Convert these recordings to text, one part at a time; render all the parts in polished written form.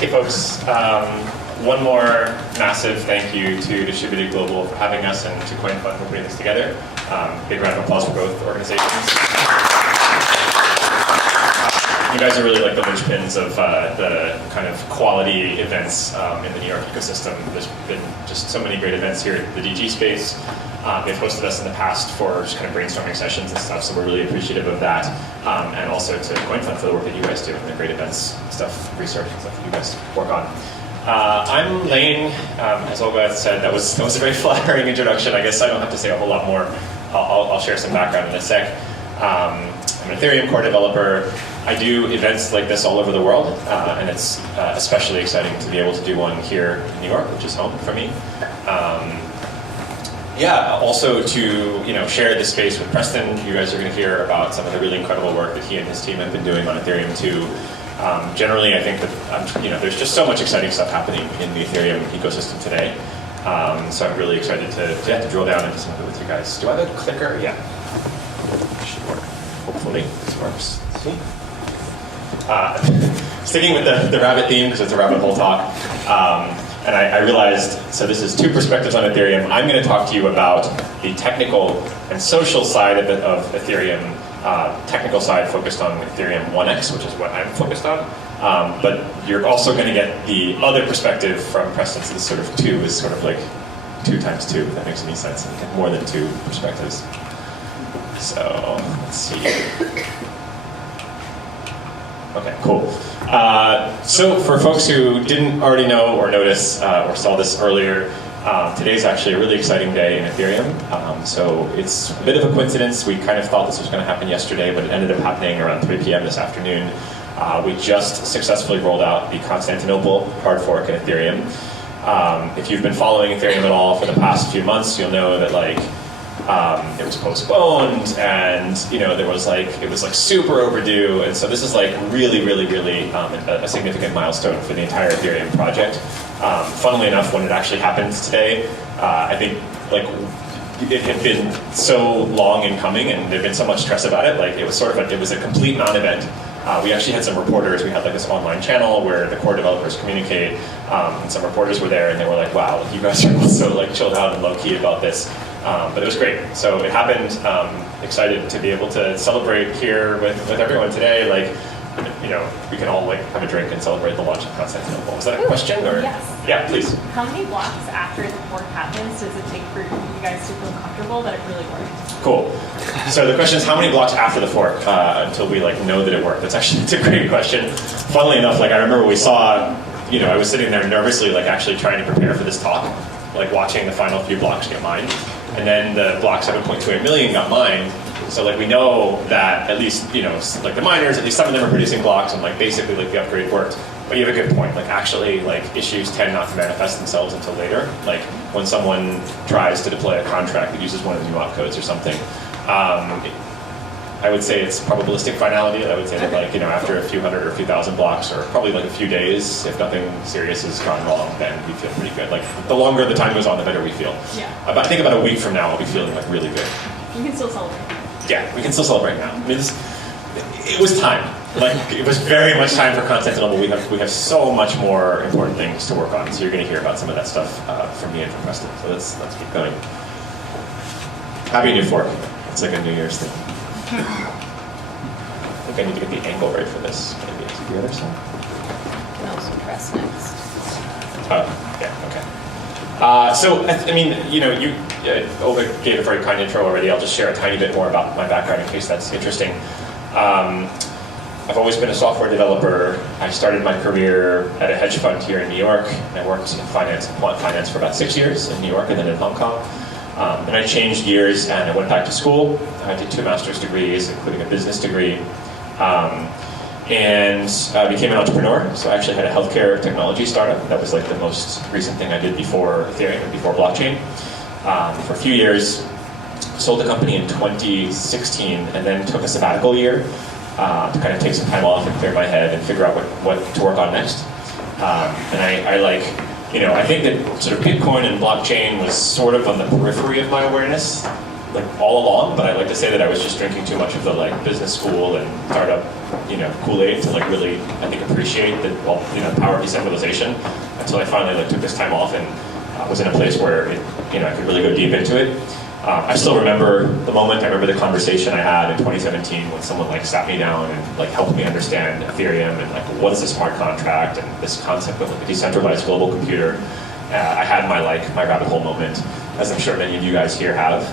Hey folks, one more massive thank you to Distributed Global for having us and to CoinFund for putting this together. Big round of applause for both organizations. You guys are really like the linchpins of the kind of quality events in the New York ecosystem. There's been just so many great events here at the DG space. They've hosted us in the past for just kind of brainstorming sessions and stuff, so we're really appreciative of that. And also to CoinFund for the work that you guys do and the great events stuff, research and stuff that you guys work on. I'm Lane. As Olga said, that was a very flattering introduction. I guess I don't have to say a whole lot more. I'll share some background in a sec. I'm an Ethereum core developer. I do events like this all over the world, and it's especially exciting to be able to do one here in New York, which is home for me. Also to share this space with Preston. You guys are going to hear about some of the really incredible work that he and his team have been doing on Ethereum too. Generally, I think that there's just so much exciting stuff happening in the Ethereum ecosystem today. So I'm really excited to drill down into some of it with you guys. Do I have a clicker? Yeah. It should work. Hopefully this works. See? Sticking with the rabbit theme, because it's a rabbit hole talk. And I realized, so this is two perspectives on Ethereum. I'm going to talk to you about the technical and social side of Ethereum. Technical side focused on Ethereum 1x, which is what I'm focused on. But you're also going to get the other perspective from Preston. So this sort of two is sort of like 2 times 2, if that makes any sense. And get more than 2 perspectives. So let's see. Okay, cool. So for folks who didn't already know or notice or saw this earlier, today's actually a really exciting day in Ethereum. So it's a bit of a coincidence. We kind of thought this was going to happen yesterday, but it ended up happening around 3 p.m. this afternoon. We just successfully rolled out the Constantinople hard fork in Ethereum. If you've been following Ethereum at all for the past few months, you'll know that it was postponed, and it was like super overdue, and so this is like really a significant milestone for the entire Ethereum project. Funnily enough, when it actually happened today, I think it had been so long in coming, and there'd been so much stress about it. It was a complete non-event. We actually had some reporters. We had this online channel where the core developers communicate, and some reporters were there, and they were like, "Wow, you guys are so chilled out and low key about this." But it was great. So it happened. Excited to be able to celebrate here with everyone today. We can all have a drink and celebrate the launch of Constantinople. Was that a question? Or? Yes. Yeah, please. How many blocks after the fork happens does it take for you guys to feel comfortable that it really worked? Cool. So the question is, how many blocks after the fork until we know that it worked? It's a great question. Funnily enough, I remember we saw, I was sitting there nervously, actually trying to prepare for this talk, watching the final few blocks get mined. And then the block 7.28 million got mined. So we know that at least, the miners, at least some of them are producing blocks, and basically the upgrade worked. But you have a good point. Actually, issues tend not to manifest themselves until later. When someone tries to deploy a contract that uses one of the new opcodes or something. I would say it's probabilistic finality. I would say that after a few hundred or a few thousand blocks, or probably a few days, if nothing serious has gone wrong, then we feel pretty good. The longer the time goes on, the better we feel. Yeah. I think about a week from now, I'll be feeling really good. You can still celebrate. Yeah, we can still celebrate now. It was time. It was very much time for Constantinople. We have so much more important things to work on. So you're going to hear about some of that stuff from me and from Preston. So let's keep going. Happy New Fork. It's like a New Year's thing. I think I need to get the angle right for this. Maybe it's the other side. You can also press next. Oh, yeah, okay. Olga gave a very kind intro already. I'll just share a tiny bit more about my background in case that's interesting. I've always been a software developer. I started my career at a hedge fund here in New York. I worked in finance and quant finance for about 6 years in New York and then in Hong Kong. Then I changed gears and I went back to school. I did 2 master's degrees, including a business degree. And became an entrepreneur. So I actually had a healthcare technology startup. That was the most recent thing I did before Ethereum and before blockchain. For a few years, sold the company in 2016 and then took a sabbatical year to kind of take some time off and clear my head and figure out what to work on next. I think that sort of Bitcoin and blockchain was sort of on the periphery of my awareness like all along, but I like to say that I was just drinking too much of the like business school and startup, Kool-Aid to like really, I think, appreciate the power of decentralization until I finally like took this time off and was in a place where I could really go deep into it. I still remember the moment. I remember the conversation I had in 2017 when someone like sat me down and like helped me understand Ethereum and like what is a smart contract and this concept of like a decentralized global computer. I had my rabbit hole moment, as I'm sure many of you guys here have.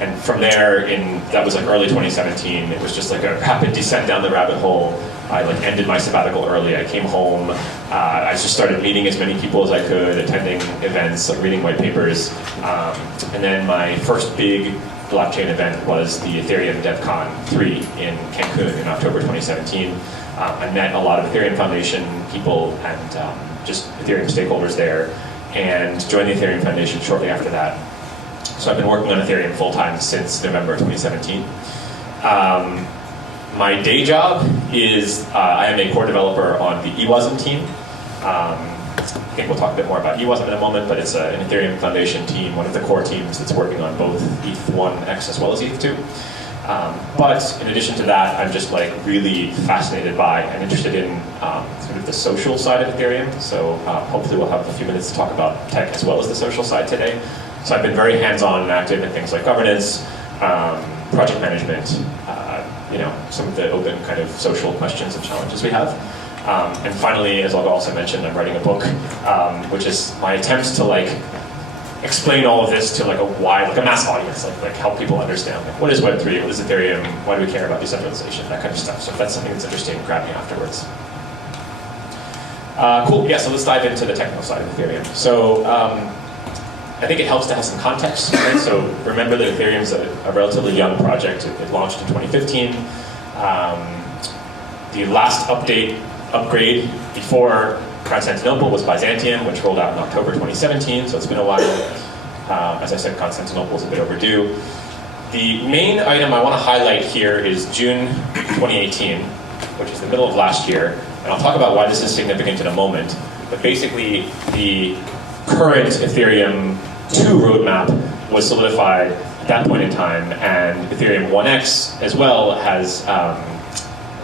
And from there, that was like early 2017. It was just like a rapid descent down the rabbit hole. I like ended my sabbatical early. I came home. I just started meeting as many people as I could, attending events, like reading white papers. And then my first big blockchain event was the Ethereum DevCon 3 in Cancun in October 2017. I met a lot of Ethereum Foundation people and just Ethereum stakeholders there, and joined the Ethereum Foundation shortly after that. So I've been working on Ethereum full-time since November 2017. My day job is I am a core developer on the eWASM team. I think we'll talk a bit more about eWASM in a moment, but it's an Ethereum Foundation team, one of the core teams that's working on both ETH1X as well as ETH2. But in addition to that, I'm just like really fascinated by and interested in sort of the social side of Ethereum. So hopefully we'll have a few minutes to talk about tech as well as the social side today. So I've been very hands-on and active in things like governance, project management, some of the open kind of social questions and challenges we have. And finally, as I'll also mention, I'm writing a book, which is my attempt to like explain all of this to like a mass audience, like help people understand like what is Web3, what is Ethereum, why do we care about decentralization, that kind of stuff. So if that's something that's interesting, grab me afterwards. Cool. Yeah. So let's dive into the technical side of Ethereum. So I think it helps to have some context. Right? So remember that Ethereum is a relatively young project. It launched in 2015. The last upgrade before Constantinople was Byzantium, which rolled out in October 2017, so it's been a while. As I said, Constantinople is a bit overdue. The main item I want to highlight here is June 2018, which is the middle of last year, and I'll talk about why this is significant in a moment. But basically, the current Ethereum 2 roadmap was solidified at that point in time, and Ethereum 1X as well has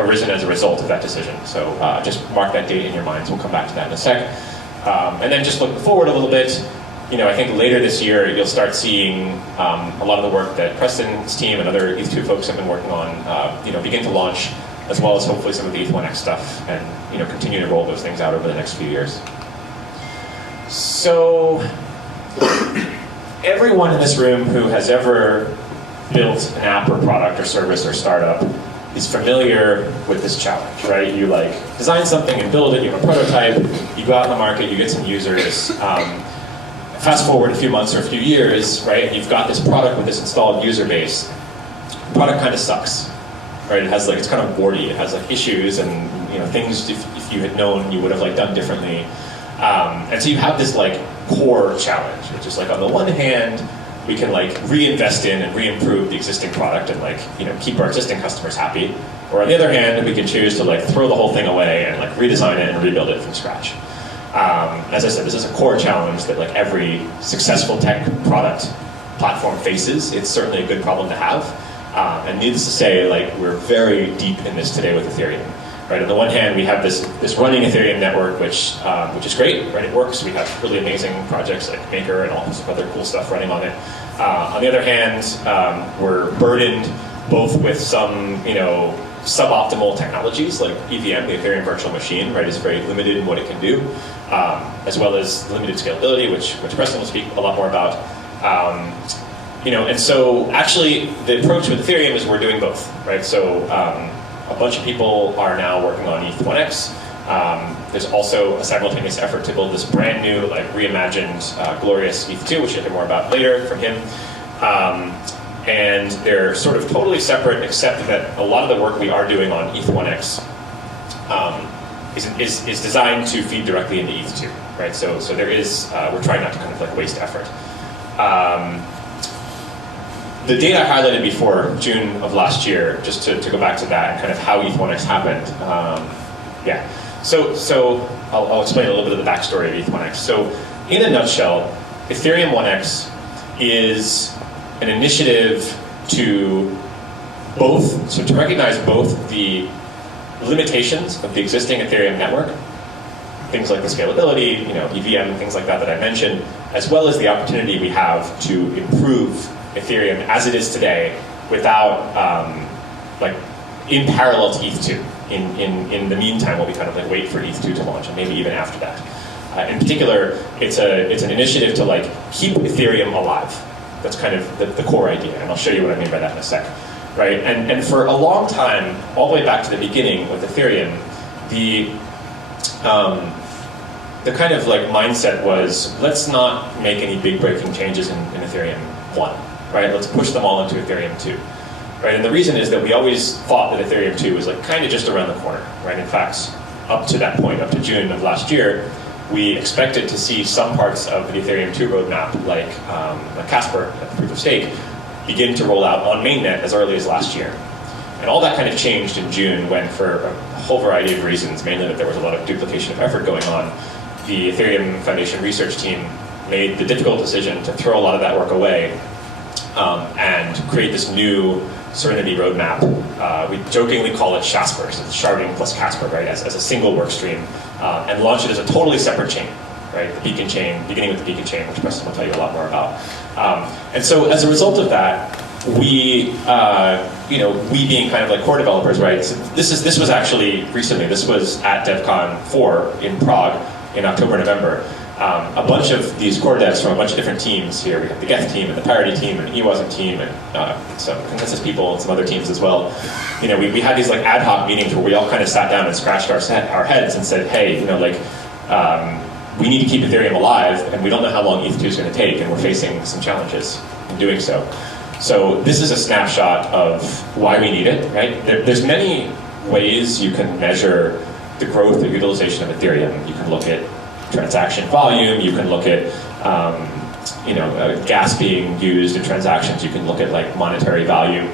arisen as a result of that decision. So just mark that date in your minds. We'll come back to that in a sec. And then just looking forward a little bit, I think later this year you'll start seeing a lot of the work that Preston's team and other ETH2 folks have been working on, begin to launch, as well as hopefully some of the ETH1X stuff, and continue to roll those things out over the next few years. So everyone in this room who has ever built an app or product or service or startup is familiar with this challenge, right? You like design something and build it, you have a prototype, you go out in the market, you get some users. Fast forward a few months or a few years, right? And you've got this product with this installed user base. The product kind of sucks, right? It's kind of boardy. It has like issues and things if you had known you would have like done differently. And so you have this like core challenge, which is like on the one hand, we can like reinvest in and re-improve the existing product and like keep our existing customers happy. Or on the other hand, we can choose to like throw the whole thing away and like redesign it and rebuild it from scratch. As I said, this is a core challenge that like every successful tech product platform faces. It's certainly a good problem to have. And needless to say, like we're very deep in this today with Ethereum. Right, on the one hand, we have this running Ethereum network, which is great, right? It works. We have really amazing projects like Maker and all sorts of other cool stuff running on it. On the other hand, we're burdened both with some, suboptimal technologies like EVM, the Ethereum Virtual Machine, right? Is very limited in what it can do, as well as limited scalability, which Preston will speak a lot more about. And so actually, the approach with Ethereum is we're doing both, right? So. A bunch of people are now working on ETH1X. There's also a simultaneous effort to build this brand new, like reimagined, glorious ETH2, which you'll hear more about later from him. And they're sort of totally separate, except that a lot of the work we are doing on ETH1X is designed to feed directly into ETH2, right? So there is, we're trying not to kind of like waste effort. The date I highlighted before, June of last year, just to go back to that and kind of how ETH1X happened. So I'll explain a little bit of the backstory of ETH1X. So in a nutshell, Ethereum 1X is an initiative to to recognize both the limitations of the existing Ethereum network, things like the scalability, EVM, things like that I mentioned, as well as the opportunity we have to improve Ethereum as it is today without, in parallel to ETH2. In the meantime, we'll be kind of wait for ETH2 to launch, and maybe even after that. In particular, it's an initiative to keep Ethereum alive. That's kind of the core idea, and I'll show you what I mean by that in a sec. Right? And for a long time, all the way back to the beginning with Ethereum, the kind of mindset was, let's not make any big breaking changes in Ethereum 1, right? Let's push them all into Ethereum 2, right? And the reason is that we always thought that Ethereum 2 was kind of just around the corner, right? In fact, up to that point, up to June of last year, we expected to see some parts of the Ethereum 2 roadmap, like Casper, the proof of stake, begin to roll out on mainnet as early as last year. And all that kind of changed in June when, for a whole variety of reasons, mainly that there was a lot of duplication of effort going on, the Ethereum Foundation research team made the difficult decision to throw a lot of that work away and create this new Serenity roadmap. We jokingly call it Shasper, so it's sharding plus Casper, right, as a single work stream, and launch it as a totally separate chain, right, the beacon chain, beginning with the beacon chain, which Preston will tell you a lot more about. And so as a result of that, we being kind of core developers, right, so this was actually recently, this was at DevCon 4 in Prague in October, November. A bunch of these core devs from a bunch of different teams here. We have the Geth team and the Parity team and eWASM team and some consensus people and some other teams as well. We had these ad hoc meetings where we all kind of sat down and scratched our heads and said, hey, we need to keep Ethereum alive, and we don't know how long ETH2 is going to take, and we're facing some challenges in doing so. So this is a snapshot of why we need it, right? There's many ways you can measure the growth or utilization of Ethereum. You can look at transaction volume, you can look at gas being used in transactions, you can look at monetary value.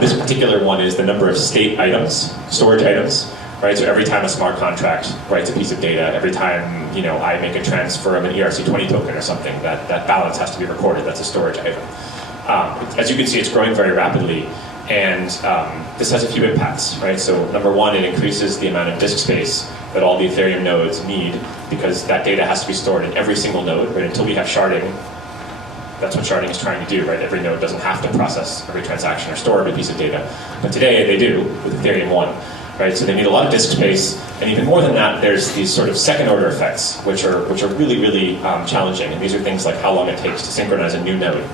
This particular one is the number of state items, storage items, right? So every time a smart contract writes a piece of data, every time I make a transfer of an ERC20 token or something, that balance has to be recorded. That's a storage item. As you can see, it's growing very rapidly, and this has a few impacts, right? So number one, it increases the amount of disk space that all the Ethereum nodes need, because that data has to be stored in every single node, right? Until we have sharding, that's what sharding is trying to do, right? Every node doesn't have to process every transaction or store every piece of data, but today they do with Ethereum 1. Right, so they need a lot of disk space, and even more than that, there's these sort of second-order effects, which are really, really challenging. And these are things like how long it takes to synchronize a new node.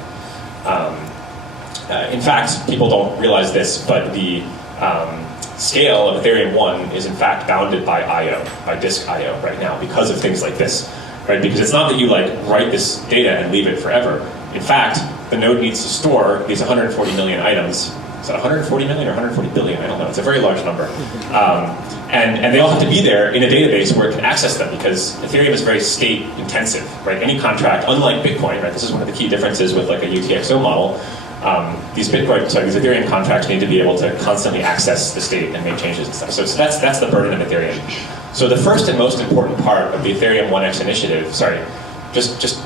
In fact, people don't realize this, but the scale of Ethereum 1 is in fact bounded by I/O, by disk I/O right now, because of things like this. Right, because it's not that you write this data and leave it forever. In fact, the node needs to store these 140 million items. Is that 140 million or 140 billion? I don't know. It's a very large number. And they all have to be there in a database where it can access them, because Ethereum is very state intensive, right? Any contract, unlike Bitcoin, right? This is one of the key differences with a UTXO model. These Ethereum contracts need to be able to constantly access the state and make changes and stuff. So that's the burden of Ethereum. So the first and most important part of the Ethereum 1x initiative, just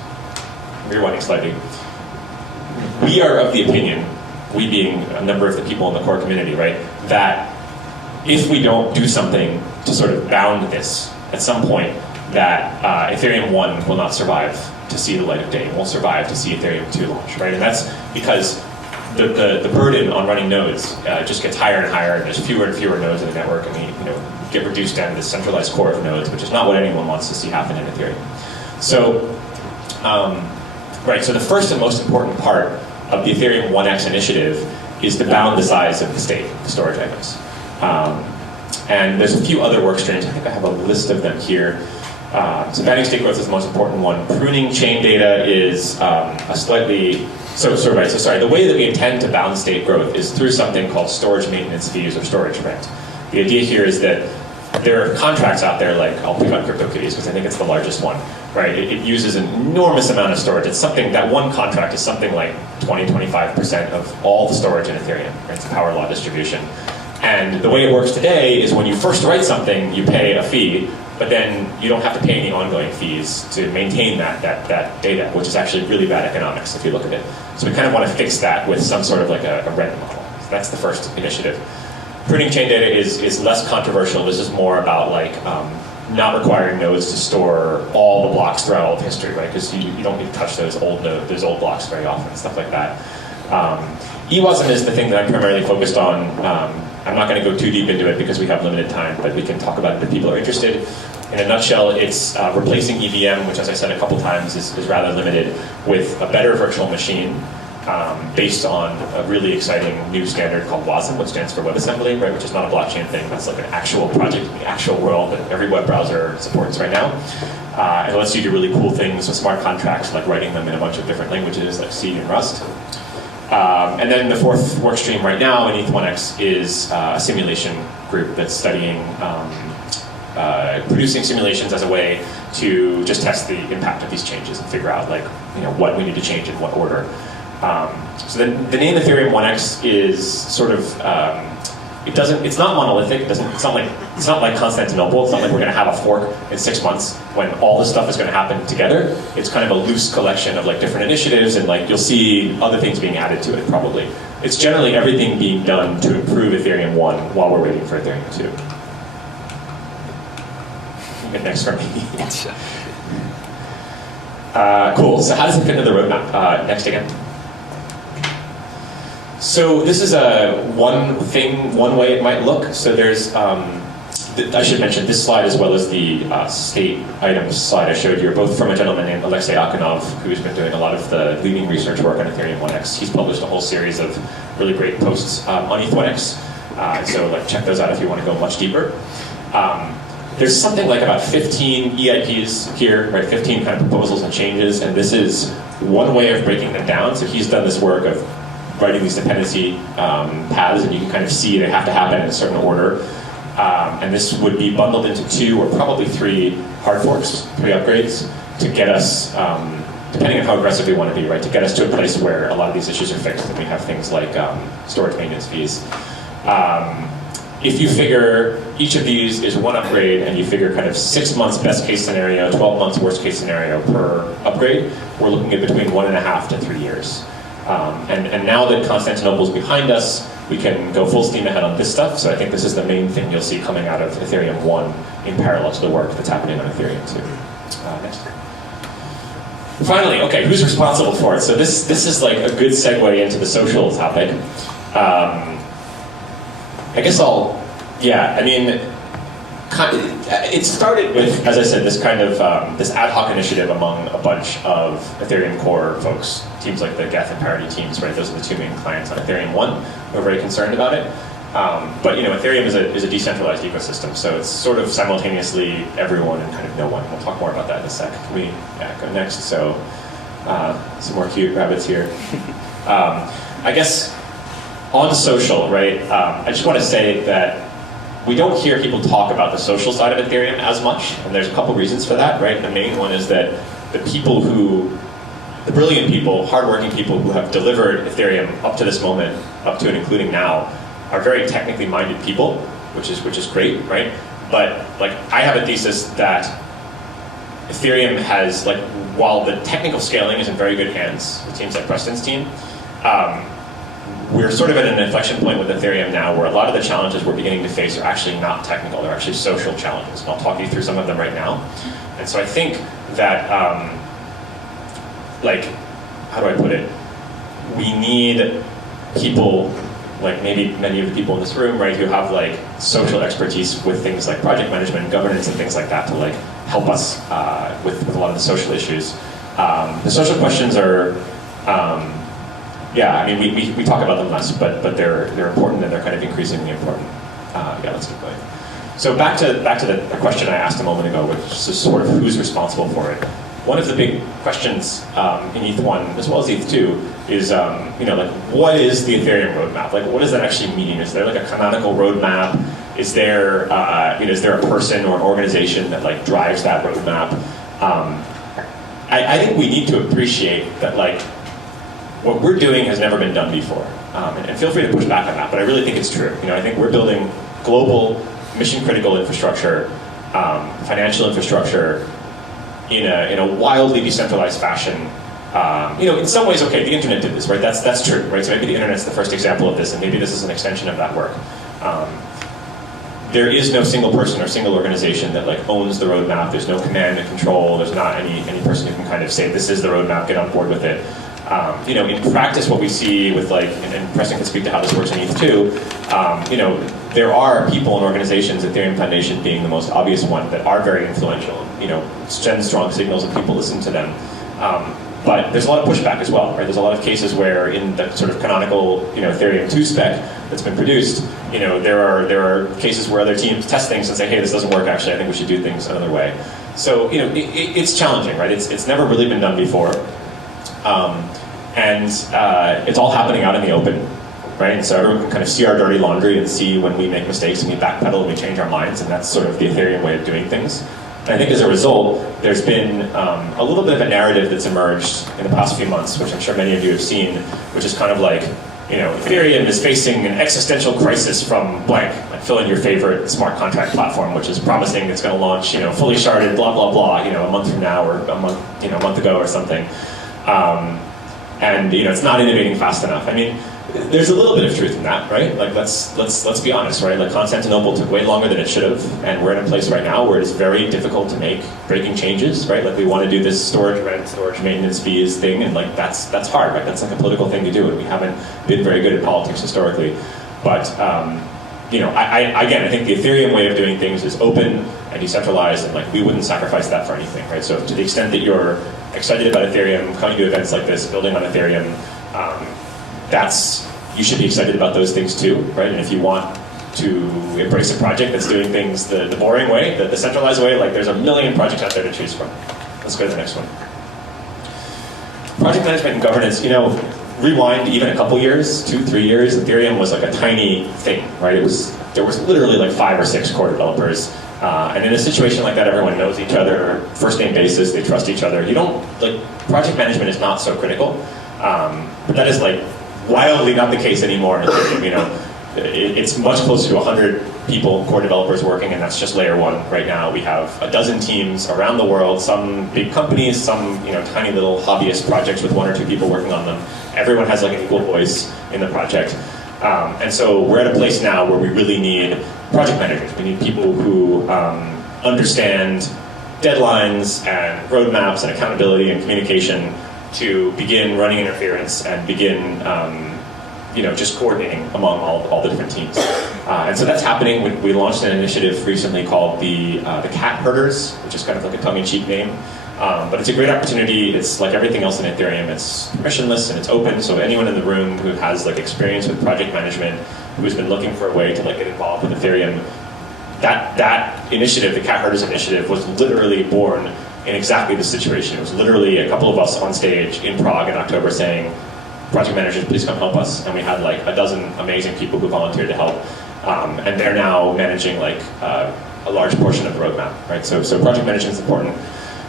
rewinding slightly. We are of the opinion, we being a number of the people in the core community, right, that if we don't do something to sort of bound this at some point, that Ethereum 1 will not survive to see the light of day, won't survive to see Ethereum 2 launch, right? And that's because the burden on running nodes just gets higher and higher, and there's fewer and fewer nodes in the network, and we get reduced down to this centralized core of nodes, which is not what anyone wants to see happen in Ethereum. So, so the first and most important part of the Ethereum 1x initiative is to bound the size of the state, the storage items. And there's a few other work streams. I think I have a list of them here. So bounding state growth is the most important one. Pruning chain data is a slightly... the way that we intend to bound state growth is through something called storage maintenance fees or storage rent. The idea here is that there are contracts out there, I'll pick on CryptoKitties because I think it's the largest one, right? It uses an enormous amount of storage. It's something, that one contract is something like 20-25% of all the storage in Ethereum, right? It's a power law distribution. And the way it works today is when you first write something, you pay a fee, but then you don't have to pay any ongoing fees to maintain that data, which is actually really bad economics if you look at it. So we kind of want to fix that with some sort of like a rent model. So that's the first initiative. Pruning chain data is less controversial. This is more about like not requiring nodes to store all the blocks throughout all of history, right? Because you don't need to touch those old blocks very often, stuff like that. eWASM is the thing that I'm primarily focused on. I'm not going to go too deep into it because we have limited time, but we can talk about it if people are interested. In a nutshell, it's replacing EVM, which, as I said a couple times, is rather limited, with a better virtual machine based on a really exciting new standard called WASM, which stands for WebAssembly, right? Which is not a blockchain thing. That's like an actual project in the actual world that every web browser supports right now. It lets you do really cool things with smart contracts, like writing them in a bunch of different languages, like C and Rust. And then the fourth work stream right now in ETH1X is a simulation group that's studying producing simulations as a way to just test the impact of these changes and figure out like what we need to change in what order. So the name Ethereum 1X is sort of it's not monolithic. It's not like Constantinople. It's not like we're going to have a fork in 6 months when all this stuff is going to happen together. It's kind of a loose collection of like different initiatives, and like you'll see other things being added to it probably. It's generally everything being done to improve Ethereum 1 while we're waiting for Ethereum 2. And next for me. Cool. So how does it fit into the roadmap? Next again. So this is one way it might look. So there's, I should mention this slide as well as the state items slide I showed you are both from a gentleman named Alexei Akinov, who's been doing a lot of the leading research work on Ethereum 1X. He's published a whole series of really great posts on ETH1X. So like check those out if you want to go much deeper. There's something like about 15 EIPs here, right? 15 kind of proposals and changes, and this is one way of breaking them down. So he's done this work of writing these dependency paths, and you can kind of see they have to happen in a certain order. And this would be bundled into 2 or probably 3 hard forks, 3 upgrades, to get us, depending on how aggressive we want to be, right, to get us to a place where a lot of these issues are fixed, and we have things like storage maintenance fees. If you figure each of these is one upgrade, and you figure kind of 6 months best case scenario, 12 months worst case scenario per upgrade, we're looking at between 1.5 to 3 years. And now that Constantinople is behind us, we can go full steam ahead on this stuff. So I think this is the main thing you'll see coming out of Ethereum 1 in parallel to the work that's happening on Ethereum 2. Next. Finally, okay, who's responsible for it? So this is like a good segue into the social topic. I guess it started with, as I said, this kind of this ad hoc initiative among a bunch of Ethereum core folks, teams like the Geth and Parity teams, right? Those are the 2 main clients on Ethereum 1. We're very concerned about it. But Ethereum is a decentralized ecosystem, so it's sort of simultaneously everyone and kind of no one. We'll talk more about that in a sec. Can we go next? So some more cute rabbits here. I guess on social, right? I just want to say that we don't hear people talk about the social side of Ethereum as much, and there's a couple reasons for that, right? The main one is that the brilliant people, hardworking people who have delivered Ethereum up to this moment, up to and including now, are very technically minded people, which is great, right? But like I have a thesis that Ethereum has, like, while the technical scaling is in very good hands, with teams like Preston's team, we're sort of at an inflection point with Ethereum now where a lot of the challenges we're beginning to face are actually not technical, they're actually social challenges. And I'll talk you through some of them right now. And so I think that, how do I put it? We need people, like maybe many of the people in this room, right, who have like social expertise with things like project management, governance, and things like that to like help us with a lot of the social issues. The social questions are, we talk about them less, but they're important, and they're kind of increasingly important. Let's keep going. So back to the question I asked a moment ago, which is sort of who's responsible for it. One of the big questions in ETH1 as well as ETH2 is, what is the Ethereum roadmap? Like, what does that actually mean? Is there like a canonical roadmap? Is there, is there a person or an organization that like drives that roadmap? I think we need to appreciate that like what we're doing has never been done before, and feel free to push back on that. But I really think it's true. I think we're building global mission-critical infrastructure financial infrastructure in a wildly decentralized fashion. In some ways, okay, the internet did this, right? That's true, right? So maybe the internet's the first example of this, and maybe this is an extension of that work. There is no single person or single organization that like owns the roadmap. There's no command and control. There's not any person who can kind of say, this is the roadmap, get on board with it. In practice, what we see with like, and Preston can speak to how this works in ETH too, there are people and organizations, Ethereum Foundation being the most obvious one, that are very influential, send strong signals and people listen to them. But there's a lot of pushback as well, right? There's a lot of cases where in the sort of canonical, Ethereum 2 spec that's been produced, there are cases where other teams test things and say, hey, this doesn't work actually, I think we should do things another way. So, it's challenging, right? It's never really been done before. And it's all happening out in the open, right? And so everyone can kind of see our dirty laundry and see when we make mistakes and we backpedal and we change our minds, and that's sort of the Ethereum way of doing things. And I think as a result, there's been a little bit of a narrative that's emerged in the past few months, which I'm sure many of you have seen, which is kind of like, Ethereum is facing an existential crisis from blank, like fill in your favorite smart contract platform, which is promising it's going to launch, fully sharded, blah, blah, blah, a month from now or a month ago or something. And it's not innovating fast enough. I mean, there's a little bit of truth in that, right? Like let's be honest, right? Like Constantinople took way longer than it should have, and we're in a place right now where it is very difficult to make breaking changes, right? Like we want to do this storage rent, storage maintenance fees thing, and like that's hard, right? That's like a political thing to do, and we haven't been very good at politics historically. But I think the Ethereum way of doing things is open and decentralized, and like we wouldn't sacrifice that for anything, right? So to the extent that you're excited about Ethereum, coming to events like this, building on Ethereum, you should be excited about those things too, right? And if you want to embrace a project that's doing things the boring way, the centralized way, like there's a million projects out there to choose from. Let's go to the next one. Project management and governance, rewind even a couple years, 2-3 years, Ethereum was like a tiny thing, right? There was literally like 5 or 6 core developers. And in a situation like that, everyone knows each other, first name basis, they trust each other. Project management is not so critical, but that is like wildly not the case anymore in Ethereum. It's much closer to 100 people, core developers working, and that's just layer 1 right now. We have a dozen teams around the world, some big companies, some tiny little hobbyist projects with 1 or 2 people working on them. Everyone has like an equal voice in the project. And so we're at a place now where we really need project managers. We need people who understand deadlines and roadmaps and accountability and communication to begin running interference and begin just coordinating among all the different teams. And so that's happening. We launched an initiative recently called the Cat Herders, which is kind of like a tongue-in-cheek name. But it's a great opportunity. It's like everything else in Ethereum. It's permissionless and it's open, so anyone in the room who has like experience with project management, who's been looking for a way to like get involved with Ethereum, that initiative, the Cat Herders initiative, was literally born in exactly this situation. It was literally a couple of us on stage in Prague in October saying, project managers, please come help us. And we had like a dozen amazing people who volunteered to help. And they're now managing like a large portion of the roadmap, right? So project management is important.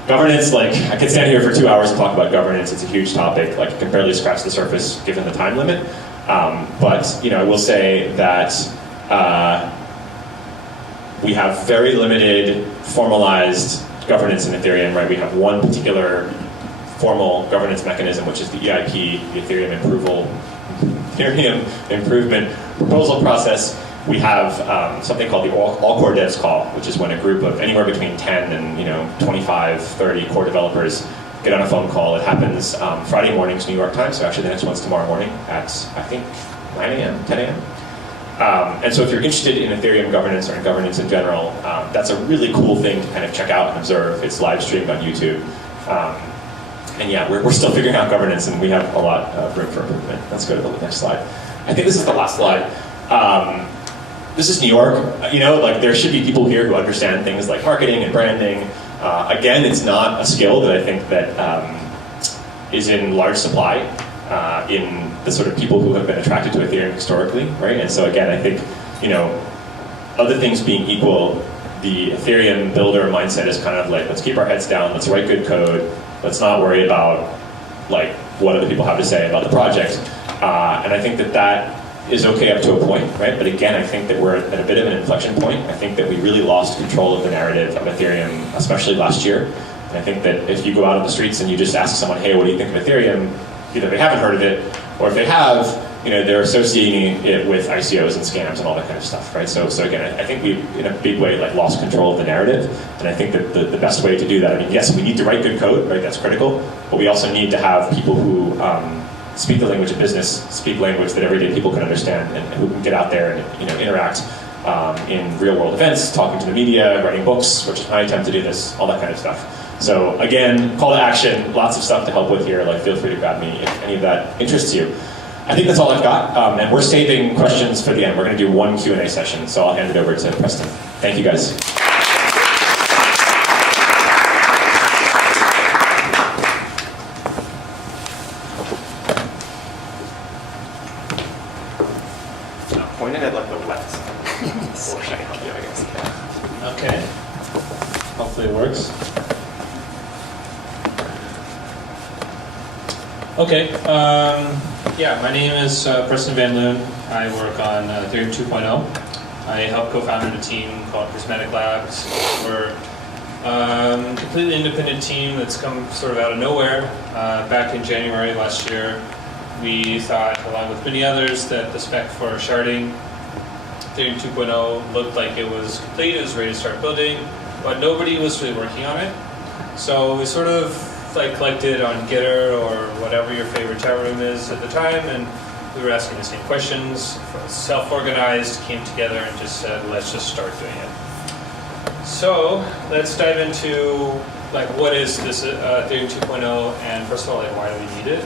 Governance, like I could stand here for 2 hours and talk about governance. It's a huge topic. Like I can barely scratch the surface given the time limit. But I will say that we have very limited formalized governance in Ethereum, right? We have one particular formal governance mechanism, which is the EIP, the Ethereum Improvement Proposal Process. We have something called the All Core Devs Call, which is when a group of anywhere between 10 and 25, 30 core developers get on a phone call. It happens Friday mornings, New York time, so actually the next one's tomorrow morning at, I think, 9 a.m., 10 a.m. And so if you're interested in Ethereum governance or in governance in general, that's a really cool thing to kind of check out and observe. It's live streamed on YouTube. And yeah, we're still figuring out governance, and we have a lot of room for improvement. Let's go to the next slide. I think this is the last slide. This is New York. Like there should be people here who understand things like marketing and branding. Again, it's not a skill that I think that is in large supply in the sort of people who have been attracted to Ethereum historically, right? And so again, I think, other things being equal, the Ethereum builder mindset is kind of like, let's keep our heads down, let's write good code, let's not worry about like what other people have to say about the project. And I think that is okay up to a point, right? But again, I think that we're at a bit of an inflection point. I think that we really lost control of the narrative of Ethereum, especially last year. And I think that if you go out on the streets and you just ask someone, hey, what do you think of Ethereum? Either they haven't heard of it, or if they have, they're associating it with ICOs and scams and all that kind of stuff, right? So again, I think we, in a big way, like lost control of the narrative. And I think that the best way to do that, I mean, yes, we need to write good code, right? That's critical. But we also need to have people who speak the language of business, speak language that everyday people can understand, and who can get out there and interact in real world events, talking to the media, writing books, which is my attempt to do this, all that kind of stuff. So again, call to action, lots of stuff to help with here. Like, feel free to grab me if any of that interests you. I think that's all I've got, and we're saving questions for the end. We're going to do one Q&A session, so I'll hand it over to Preston. Thank you, guys. Point it at like the left side. Or should I help you, I guess? Okay. Hopefully it works. Okay. Yeah, my name is Preston Van Loon. I work on Ethereum 2.0. I help co-founded a team called Prysmatic Labs. We're a completely independent team that's come sort of out of nowhere. Back in January last year, we thought, along with many others, that the spec for sharding Ethereum 2.0 looked like it was complete, it was ready to start building, but nobody was really working on it. So we sort of collected on Gitter or whatever your favorite chat room is at the time, and we were asking the same questions, self-organized, came together and just said, let's just start doing it. So let's dive into what is this Ethereum 2.0, and first of all, why do we need it?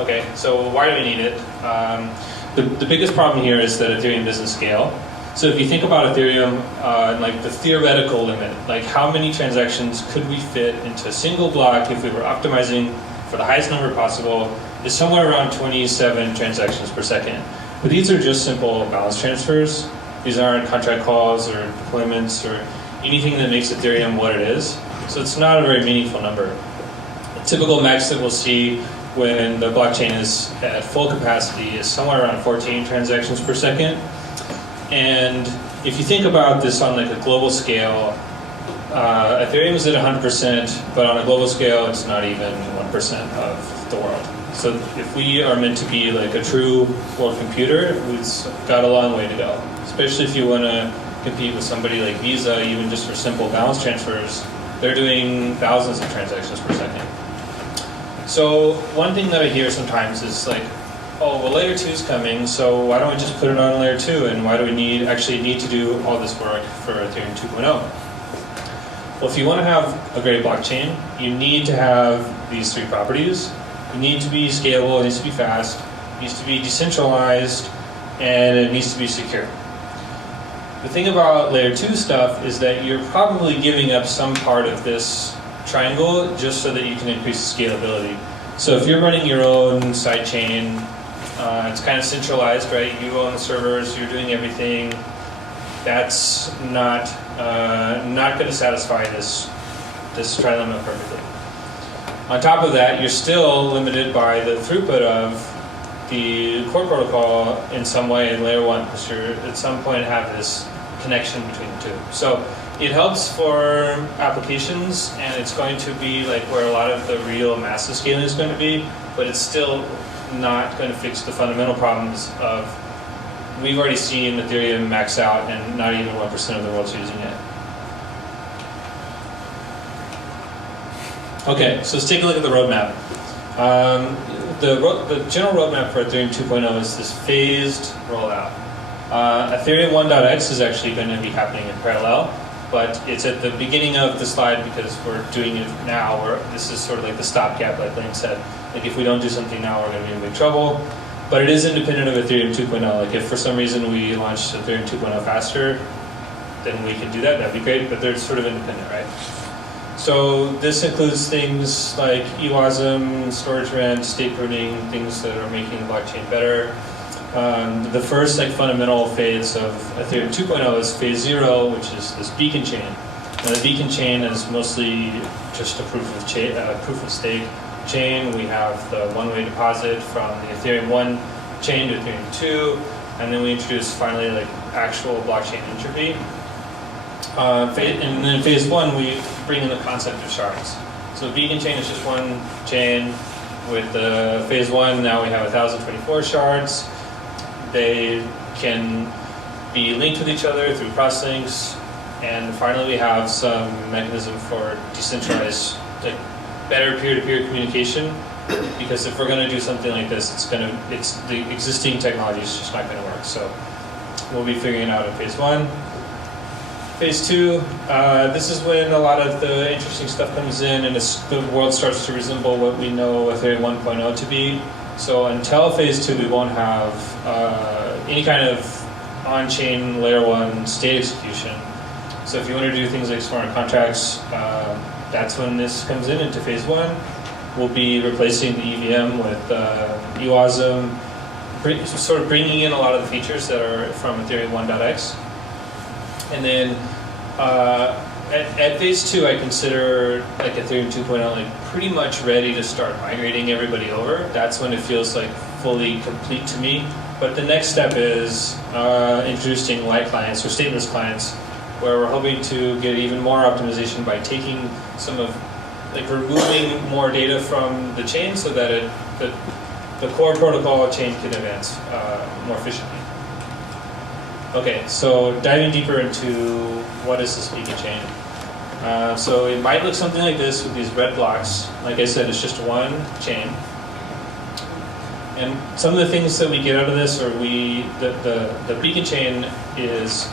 Okay, so why do we need it? The biggest problem here is that Ethereum doesn't scale. So if you think about Ethereum, the theoretical limit, how many transactions could we fit into a single block if we were optimizing for the highest number possible, is somewhere around 27 transactions per second. But these are just simple balance transfers. These aren't contract calls or deployments or anything that makes Ethereum what it is. So it's not a very meaningful number. A typical max that we'll see when the blockchain is at full capacity is somewhere around 14 transactions per second. And if you think about this on a global scale, Ethereum is at 100%, but on a global scale, it's not even 1% of the world. So if we are meant to be a true world computer, we've got a long way to go. Especially if you want to compete with somebody like Visa, even just for simple balance transfers, they're doing thousands of transactions per second. So one thing that I hear sometimes is oh, well, layer 2 is coming, so why don't we just put it on layer 2, and why do we actually need to do all this work for Ethereum 2.0? Well, if you want to have a great blockchain, you need to have these three properties. It needs to be scalable, it needs to be fast, it needs to be decentralized, and it needs to be secure. The thing about layer 2 stuff is that you're probably giving up some part of this triangle just so that you can increase the scalability. So if you're running your own sidechain, it's kind of centralized, right? You own the servers, you're doing everything. That's not going to satisfy this trilemma perfectly. On top of that, you're still limited by the throughput of the core protocol in some way in layer 1, because you're at some point have this connection between the two. So it helps for applications, and it's going to be where a lot of the real massive scaling is going to be, but it's still not going to fix the fundamental problems of, we've already seen Ethereum max out and not even 1% of the world's using it. Okay, so let's take a look at the roadmap. The general roadmap for Ethereum 2.0 is this phased rollout. Ethereum 1.x is actually going to be happening in parallel, but it's at the beginning of the slide because we're doing it now. This is sort of the stopgap, like Lane said. If we don't do something now, we're going to be in big trouble. But it is independent of Ethereum 2.0. If for some reason we launched Ethereum 2.0 faster, then we can do that. That'd be great, but they're sort of independent, right? So this includes things like eWASM, storage rent, state pruning, things that are making the blockchain better. The first fundamental phase of Ethereum 2.0 is phase 0, which is this beacon chain. Now, the beacon chain is mostly just a proof of stake chain. We have the one-way deposit from the Ethereum 1 chain to Ethereum 2, and then we introduced finally like actual blockchain entropy. And then in phase 1, we bring in the concept of shards. So the beacon chain is just one chain. With phase 1, now we have 1,024 shards. They can be linked with each other through crosslinks, and finally we have some mechanism for decentralized, like better peer-to-peer communication. Because if we're going to do something like this, it's the existing technology is just not going to work. So we'll be figuring it out in phase 1. Phase 2, this is when a lot of the interesting stuff comes in, and the world starts to resemble what we know Ethereum 1.0 to be. So until phase 2, we won't have any kind of on-chain layer 1 state execution. So if you want to do things like smart contracts, that's when this comes into phase 1. We'll be replacing the EVM with eWASM, sort of bringing in a lot of the features that are from Ethereum 1.x. And then at phase 2, I consider like Ethereum 2.0 like pretty much ready to start migrating everybody over. That's when it feels like fully complete to me. But the next step is introducing light clients or stateless clients, where we're hoping to get even more optimization by taking some of, like removing more data from the chain so that the core protocol chain can advance more efficiently. Okay, so diving deeper into what is this beacon chain. So it might look something like this with these red blocks. Like I said, it's just one chain. And some of the things that we get out of this are the beacon chain is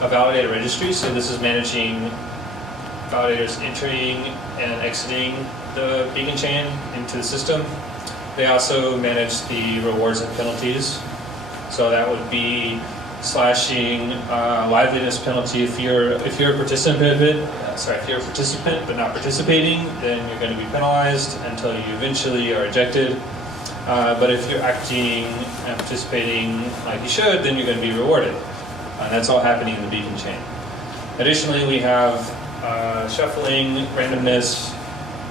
a validator registry. So this is managing validators entering and exiting the beacon chain into the system. They also manage the rewards and penalties. So that would be slashing liveliness penalty if you're a participant. If you're a participant but not participating, then you're going to be penalized until you eventually are ejected. But if you're acting and participating like you should, then you're going to be rewarded. And that's all happening in the beacon chain. Additionally, we have shuffling, randomness.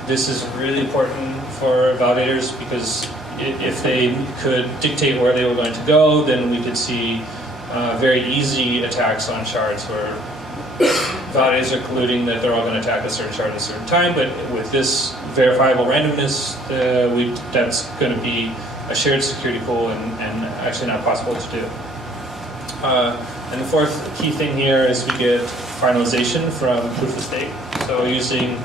This is really important for validators because if they could dictate where they were going to go, then we could see very easy attacks on shards where validators are colluding that they're all going to attack a certain shard at a certain time. But with this verifiable randomness, that's going to be a shared security pool and actually not possible to do. And the fourth key thing here is we get finalization from proof of stake. So using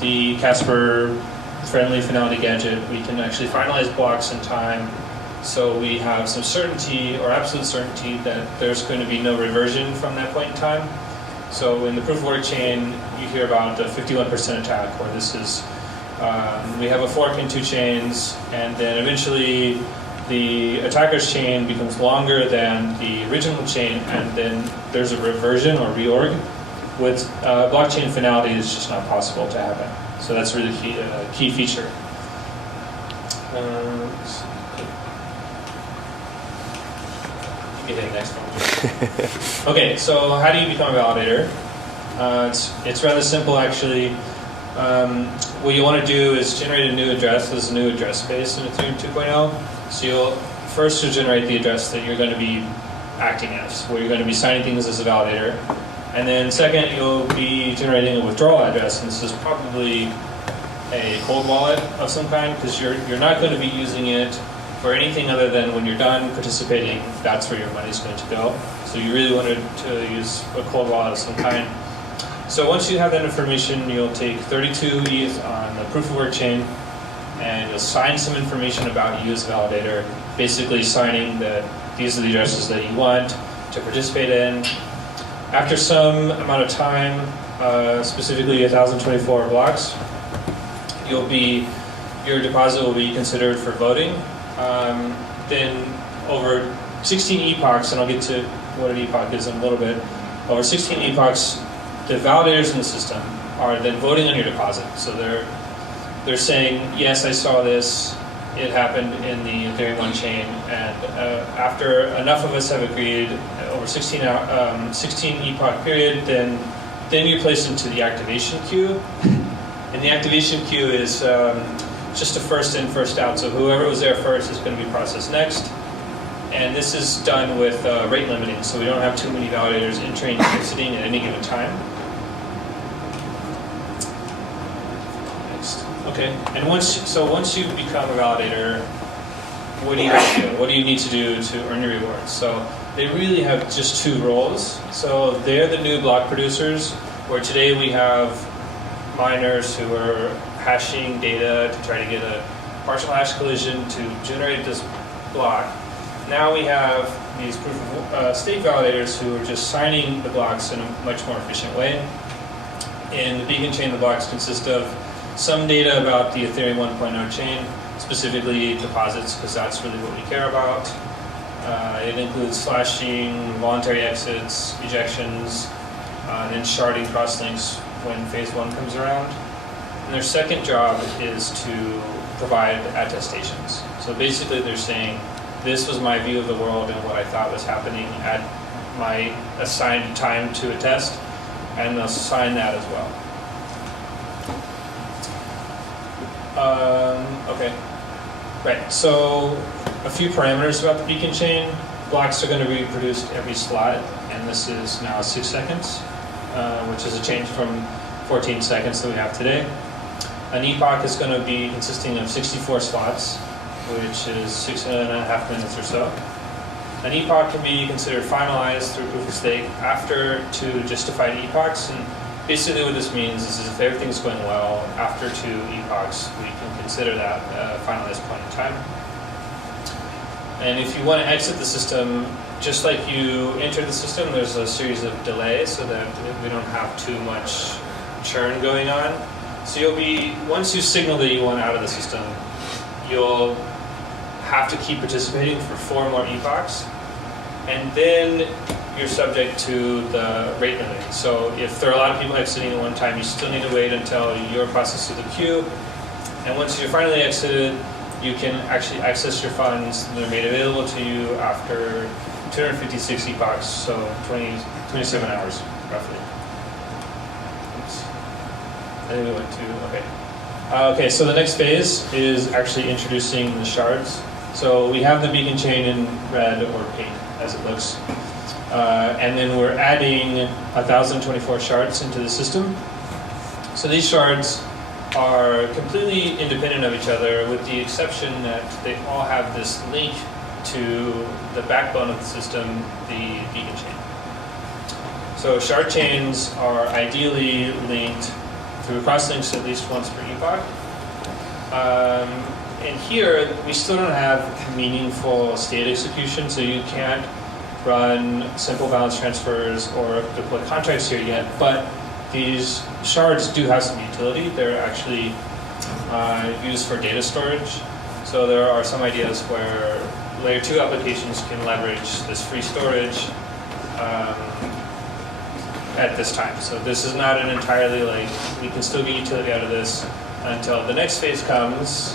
the Casper friendly finality gadget, we can actually finalize blocks in time. So we have some certainty or absolute certainty that there's going to be no reversion from that point in time. So in the proof of work chain, you hear about the 51% attack, where this is, we have a fork in two chains, and then eventually the attacker's chain becomes longer than the original chain, and then there's a reversion or reorg. With blockchain finality, it's just not possible to happen. So that's really key feature. Get the next one. Okay, so how do you become a validator? It's rather simple, actually. What you want to do is generate a new address. There's a new address space in Ethereum 2.0. So you'll first generate the address that you're going to be acting as, where you're going to be signing things as a validator. And then second, you'll be generating a withdrawal address, and this is probably a cold wallet of some kind, because you're not going to be using it for anything other than when you're done participating, that's where your money's going to go. So you really wanted to use a cold wallet of some kind. So once you have that information, you'll take 32 ETH on the proof of work chain, and you'll sign some information about you as a validator, basically signing that these are the addresses that you want to participate in. After some amount of time, specifically 1,024 blocks, your deposit will be considered for voting. Then over 16 epochs, and I'll get to what an epoch is in a little bit, over 16 epochs, the validators in the system are then voting on your deposit. So they're saying, yes, I saw this, it happened in the Ethereum 1 chain, and after enough of us have agreed, over 16 epoch period, then you're placed into the activation queue. And the activation queue is just a first in, first out. So whoever was there first is going to be processed next. And this is done with rate limiting, so we don't have too many validators entering and exiting at any given time. Next. Okay, and once you become a validator, what do you have to do? What do you need to do to earn your rewards? So they really have just two roles. So they're the new block producers, where today we have miners who are hashing data to try to get a partial hash collision to generate this block. Now we have these proof of stake validators who are just signing the blocks in a much more efficient way. In the beacon chain, the blocks consist of some data about the Ethereum 1.0 chain, specifically deposits, because that's really what we care about. It includes flashing, voluntary exits, ejections, and then sharding crosslinks when phase 1 comes around. And their second job is to provide attestations. So basically they're saying, this was my view of the world and what I thought was happening at my assigned time to attest, and they'll sign that as well. Okay, right, so a few parameters about the beacon chain. Blocks are going to be produced every slot, and this is now 6 seconds, which is a change from 14 seconds that we have today. An epoch is going to be consisting of 64 slots, which is 6.5 minutes or so. An epoch can be considered finalized through proof of stake after 2 justified epochs, and basically what this means is if everything's going well, after 2 epochs, we can consider that a finalized point in time. And if you want to exit the system, just like you enter the system, there's a series of delays so that we don't have too much churn going on. So you'll be, once you signal that you want out of the system, you'll have to keep participating for 4 more epochs, and then you're subject to the rate limiting. So if there are a lot of people exiting at one time, you still need to wait until you're processed through the queue, and once you're finally exited, you can actually access your funds, and they're made available to you after 256 epochs, so 27 hours, roughly. Oops. I think we went to, okay. Okay, so the next phase is actually introducing the shards. So we have the beacon chain in red or pink, as it looks. And then we're adding 1,024 shards into the system. So these shards are completely independent of each other, with the exception that they all have this link to the backbone of the system, the beacon chain. So shard chains are ideally linked through crosslinks at least once per epoch. And here, we still don't have meaningful state execution, so you can't run simple balance transfers or deploy contracts here yet, but these shards do have some utility. They're actually used for data storage. So there are some ideas where layer 2 applications can leverage this free storage at this time. So this is not an entirely, like, we can still get utility out of this until the next phase comes,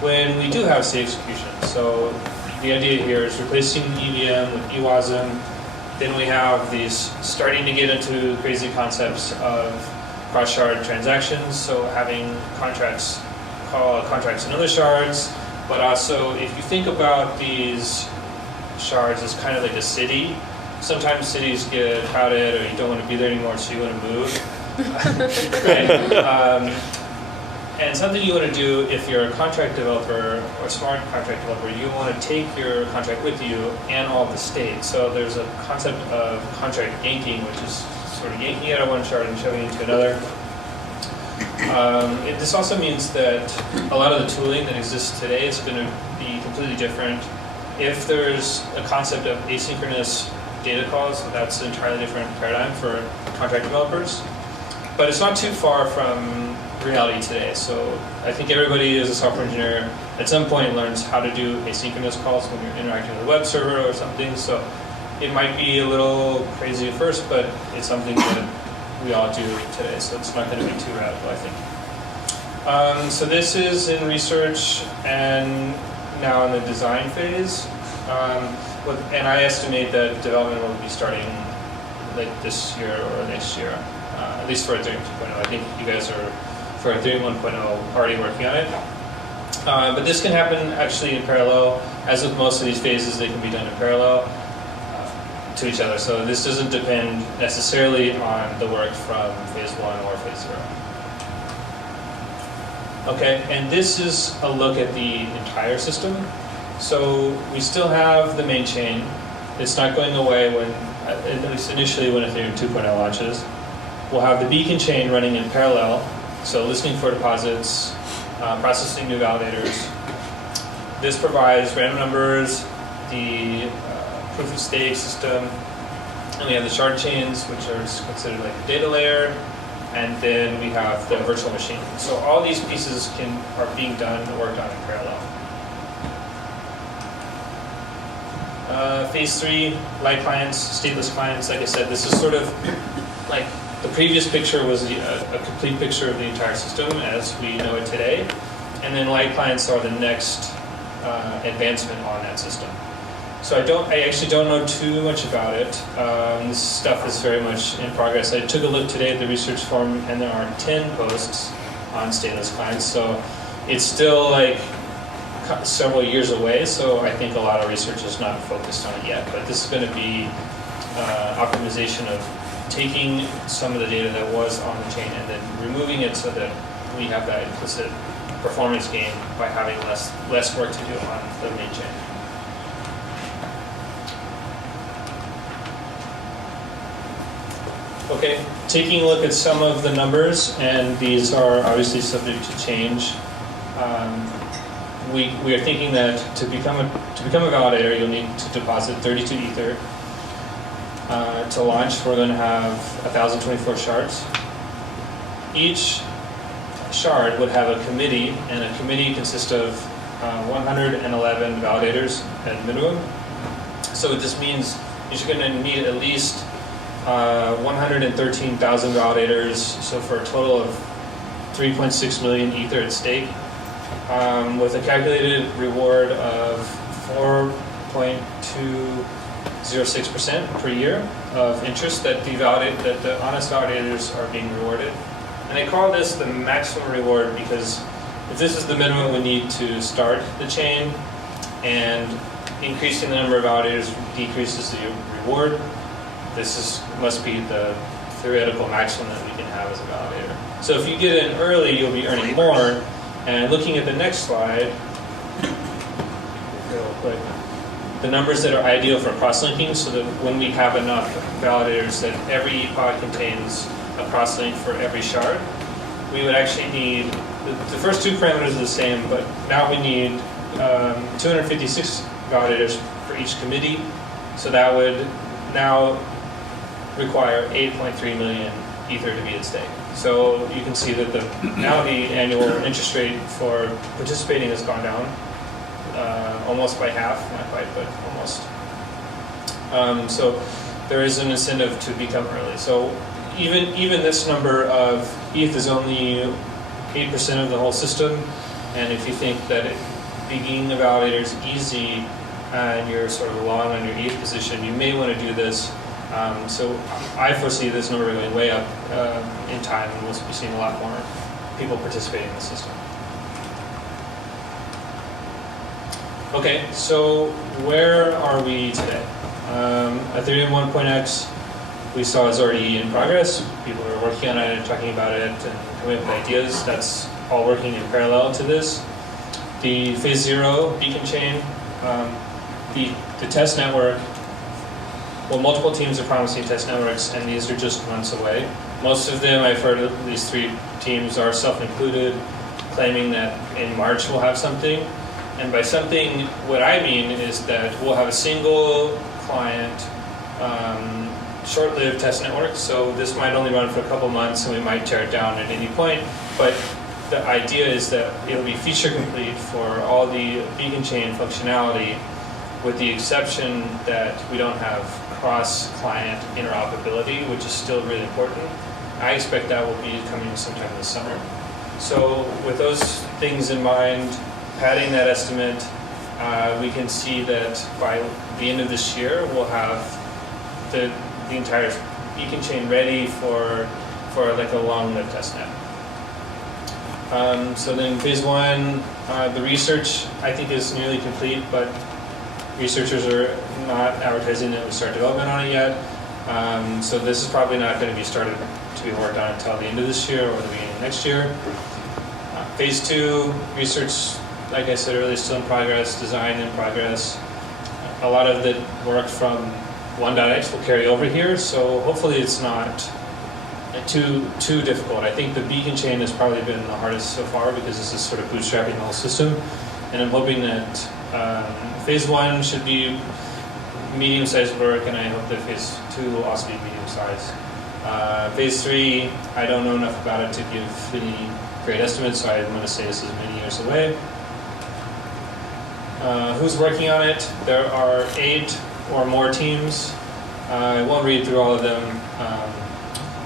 when we do have state execution. So the idea here is replacing EVM with eWASM. Then we have these starting to get into crazy concepts of cross-shard transactions, so having contracts call contracts in other shards, but also if you think about these shards as kind of like a city, sometimes cities get crowded or you don't want to be there anymore, so you want to move. Right? And something you want to do if you're a contract developer or a smart contract developer, you want to take your contract with you and all the state. So there's a concept of contract yanking, which is sort of yanking out of one shard and shoving it into another. This also means that a lot of the tooling that exists today is going to be completely different. If there's a concept of asynchronous data calls, that's an entirely different paradigm for contract developers. But it's not too far from reality today. So I think everybody as a software engineer at some point learns how to do asynchronous calls when you're interacting with a web server or something. So it might be a little crazy at first, but it's something that we all do today. So it's not going to be too radical, I think. So this is in research and now in the design phase. And I estimate that development will be starting like this year or next year, at least for Ethereum 2.0. I think you guys are, for Ethereum 1.0, already working on it. But this can happen actually in parallel. As with most of these phases, they can be done in parallel to each other. So this doesn't depend necessarily on the work from phase 1 or phase 0. Okay, and this is a look at the entire system. So we still have the main chain. It's not going away when, at least initially, when Ethereum 2.0 launches. We'll have the beacon chain running in parallel, so listening for deposits, processing new validators. This provides random numbers, the proof of stake system, and we have the shard chains, which are considered like a data layer, and then we have the virtual machine. So all these pieces are being done and worked on in parallel. Phase 3, light clients, stateless clients. Like I said, this is sort of like the previous picture was a complete picture of the entire system as we know it today, and then light clients are the next advancement on that system. So I actually don't know too much about it. This stuff is very much in progress. I took a look today at the research forum, and there are 10 posts on stateless clients. So it's still like several years away. So I think a lot of research is not focused on it yet. But this is going to be optimization of taking some of the data that was on the chain and then removing it so that we have that implicit performance gain by having less work to do on the main chain. Okay, taking a look at some of the numbers, and these are obviously subject to change. We are thinking that to become a validator, you'll need to deposit 32 Ether. To launch, we're going to have 1,024 shards. Each shard would have a committee, and a committee consists of 111 validators at minimum. So what this means is you're going to need at least 113,000 validators, so for a total of 3.6 million Ether at stake, with a calculated reward of 4.206% per year of interest that the honest validators are being rewarded. And I call this the maximum reward because if this is the minimum we need to start the chain, and increasing the number of validators decreases the reward, this must be the theoretical maximum that we can have as a validator. So if you get in early, you'll be earning more. And looking at the next slide, real quick, the numbers that are ideal for cross-linking, so that when we have enough validators that every pod contains a cross-link for every shard, we would actually need, the first two parameters are the same, but now we need 256 validators for each committee. So that would now require 8.3 million Ether to be at stake. So you can see that now the annual interest rate for participating has gone down almost by half, not quite, but almost. So there is an incentive to become early. So even this number of ETH is only 8% of the whole system, and if you think that being a validator is easy and you're sort of long on your ETH position, you may want to do this. So I foresee this number going way up in time, and we'll be seeing a lot more people participating in the system. Okay, so where are we today? Ethereum 1.x we saw is already in progress. People are working on it and talking about it and coming up with ideas. That's all working in parallel to this. The phase 0 beacon chain, the test network. Well, multiple teams are promising test networks, and these are just months away. Most of them, I've heard at least 3 teams are self-included, claiming that in March we'll have something. And by something, what I mean is that we'll have a single client, short-lived test network. So this might only run for a couple months, and we might tear it down at any point. But the idea is that it'll be feature complete for all the beacon chain functionality, with the exception that we don't have cross-client interoperability, which is still really important. I expect that will be coming sometime this summer. So with those things in mind, padding that estimate, we can see that by the end of this year, we'll have the entire beacon chain ready for like a long-lived testnet. So then phase one, the research I think is nearly complete, but researchers are not advertising that we start development on it yet. So this is probably not going to be started to be worked on until the end of this year or the beginning of next year. Phase two, research, like I said earlier, still in progress, design in progress. A lot of the work from 1.x will carry over here, so hopefully it's not too difficult. I think the beacon chain has probably been the hardest so far because this is sort of bootstrapping the whole system, and I'm hoping that phase one should be medium-sized work, and I hope that phase two will also be medium-sized. Phase three, I don't know enough about it to give any great estimates, so I'm going to say this is many years away. Who's working on it? There are 8 or more teams. I won't read through all of them.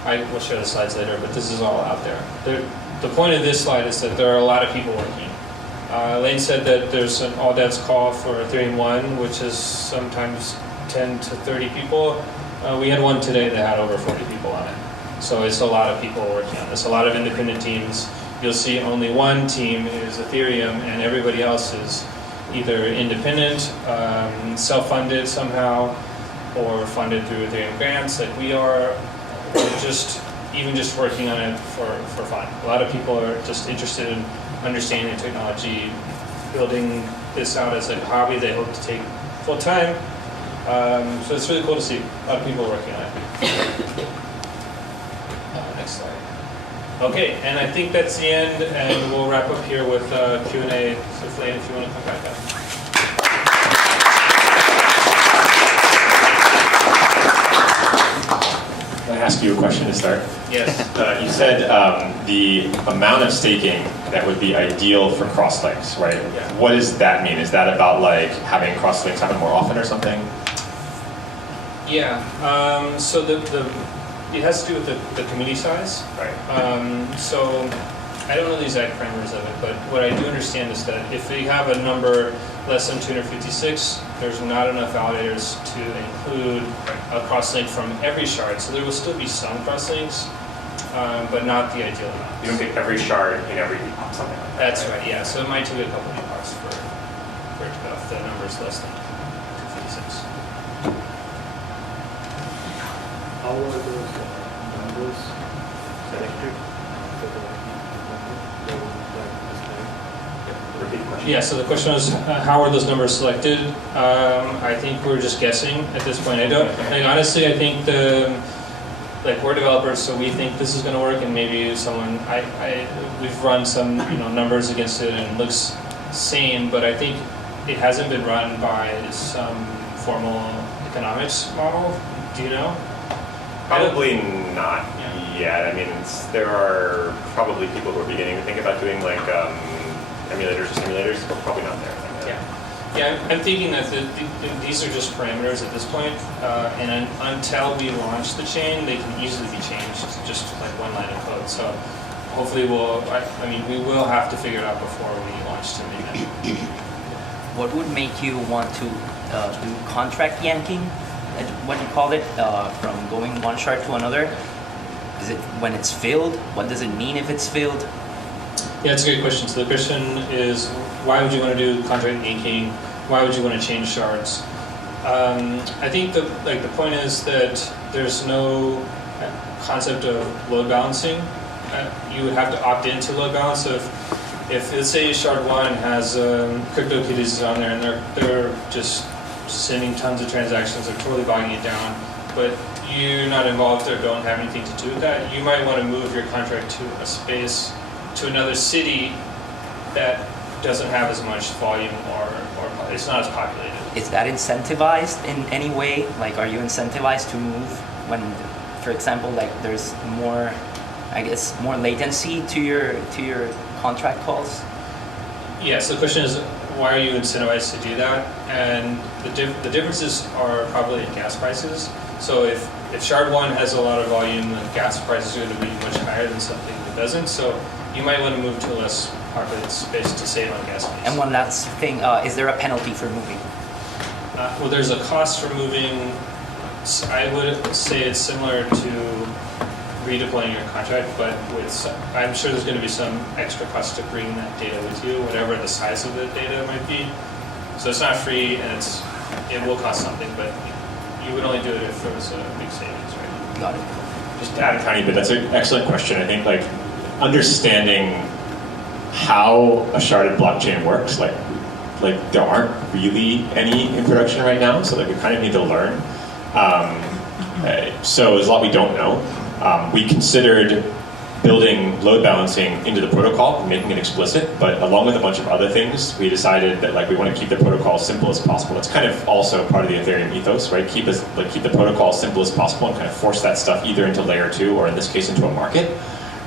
I will share the slides later, but this is all out there. The point of this slide is that there are a lot of people working. Lane said that there's an all devs call for Ethereum 1, which is sometimes 10 to 30 people. We had one today that had over 40 people on it. So it's a lot of people working on this, a lot of independent teams. You'll see only one team is Ethereum, and everybody else is either independent, self-funded somehow, or funded through Ethereum grants like we are, or just working on it for fun. A lot of people are just interested in understanding technology, building this out as a hobby they hope to take full time. So it's really cool to see a lot of people working on it. Next slide. Okay, and I think that's the end, and we'll wrap up here with Q&A. So Flane, if you want to come back up. Can I ask you a question to start? Yes. You said the amount of staking that would be ideal for cross-links, right? Yeah. What does that mean? Is that about like having cross-links happen more often or something? Yeah. So it has to do with the community size. Right. So I don't know the exact parameters of it, but what I do understand is that if we have a number less than 256, there's not enough validators to include a crosslink from every shard. So there will still be some crosslinks, but not the ideal amount. You don't get every shard in every epoch, something like that. That's right, yeah. So it might take a couple of epochs for it to go if the number is less than 256. How are those numbers selected? Repeat the question. Yeah, so the question was, how are those numbers selected? I think we're just guessing at this point. I don't, like, honestly, I think we're developers, so we think this is going to work, and maybe someone, we've run some, numbers against it, and it looks sane, but I think it hasn't been run by some formal economics model. Do you know? Probably not yet. I mean, there are probably people who are beginning to think about doing like emulators or simulators, but probably not there. Yeah, I'm thinking that these are just parameters at this point, and until we launch the chain, they can easily be changed, just like one line of code. So hopefully we will have to figure it out before we launch to mainnet. What would make you want to do contract yanking? What do you call it? From going one shard to another? Is it when it's filled? What does it mean if it's filled? Yeah, it's a great question. So the question is, why would you want to do contract yanking? Why would you want to change shards? I think the point is that there's no concept of load balancing. You would have to opt into load balance. So if let's say shard 1 has CryptoKitties on there and they're just sending tons of transactions, they're totally bogging it down, but you're not involved or don't have anything to do with that, you might want to move your contract to a space, to another city that doesn't have as much volume or it's not as populated. Is that incentivized in any way? Like, are you incentivized to move when, for example, like there's more, I guess, more latency to your contract calls? Yeah, so the question is, why are you incentivized to do that? And the differences are probably in gas prices. So if shard 1 has a lot of volume, the gas prices are going to be much higher than something that doesn't. So you might want to move to a less populated space to save on gas fees. And one last thing, is there a penalty for moving? Well, there's a cost for moving. I would say it's similar to redeploying your contract, but I'm sure there's going to be some extra cost to bring that data with you, whatever the size of the data might be. So it's not free, and it will cost something, but you would only do it if there was a big savings, right? Got it. Just to add a tiny bit, that's an excellent question. I think like understanding how a sharded blockchain works, like there aren't really any in production right now, so like we kind of need to learn. So there's a lot we don't know. We considered building load balancing into the protocol and making it explicit, but along with a bunch of other things, we decided that like we want to keep the protocol as simple as possible. It's kind of also part of the Ethereum ethos, right? Keep the protocol as simple as possible and kind of force that stuff either into layer 2 or in this case into a market.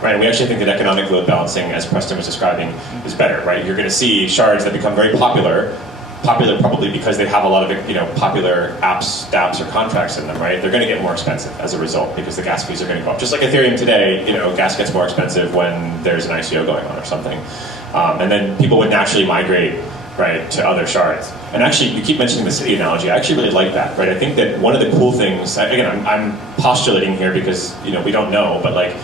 Right, and we actually think that economic load balancing, as Preston was describing, is better, right? You're going to see shards that become very popular probably because they have a lot of popular apps, dApps, or contracts in them, right? They're going to get more expensive as a result because the gas fees are going to go up. Just like Ethereum today, gas gets more expensive when there's an ICO going on or something. And then people would naturally migrate, right, to other shards. And actually, you keep mentioning the city analogy. I actually really like that, right? I think that one of the cool things, again, I'm postulating here because, we don't know, but like,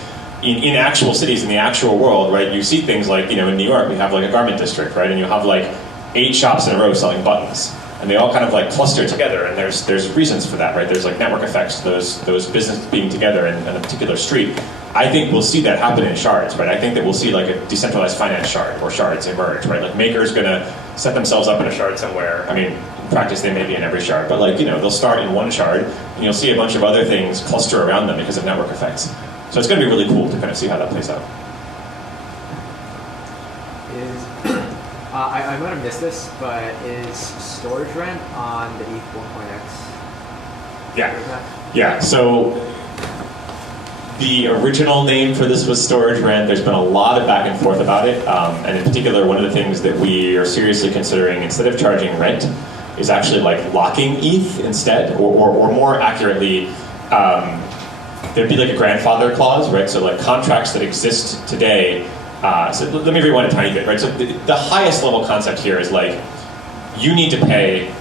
in actual cities, in the actual world, right, you see things like, in New York, we have like a garment district, right, and you have like 8 shops in a row selling buttons, and they all kind of like cluster together, and there's reasons for that, right? There's like network effects, those businesses being together in a particular street. I think we'll see that happen in shards, right? I think that we'll see like a decentralized finance shard or shards emerge, right? Like Maker's gonna set themselves up in a shard somewhere. I mean, in practice they may be in every shard, but like, they'll start in one shard, and you'll see a bunch of other things cluster around them because of network effects. So it's going to be really cool to kind of see how that plays out. I might have missed this, but is storage rent on the ETH 1.x? Yeah. So the original name for this was storage rent. There's been a lot of back and forth about it, and in particular, one of the things that we are seriously considering instead of charging rent is actually like locking ETH instead, or more accurately. There'd be like a grandfather clause, right? So like contracts that exist today, so let me rewind a tiny bit, right? So the highest level concept here is like, you need to pay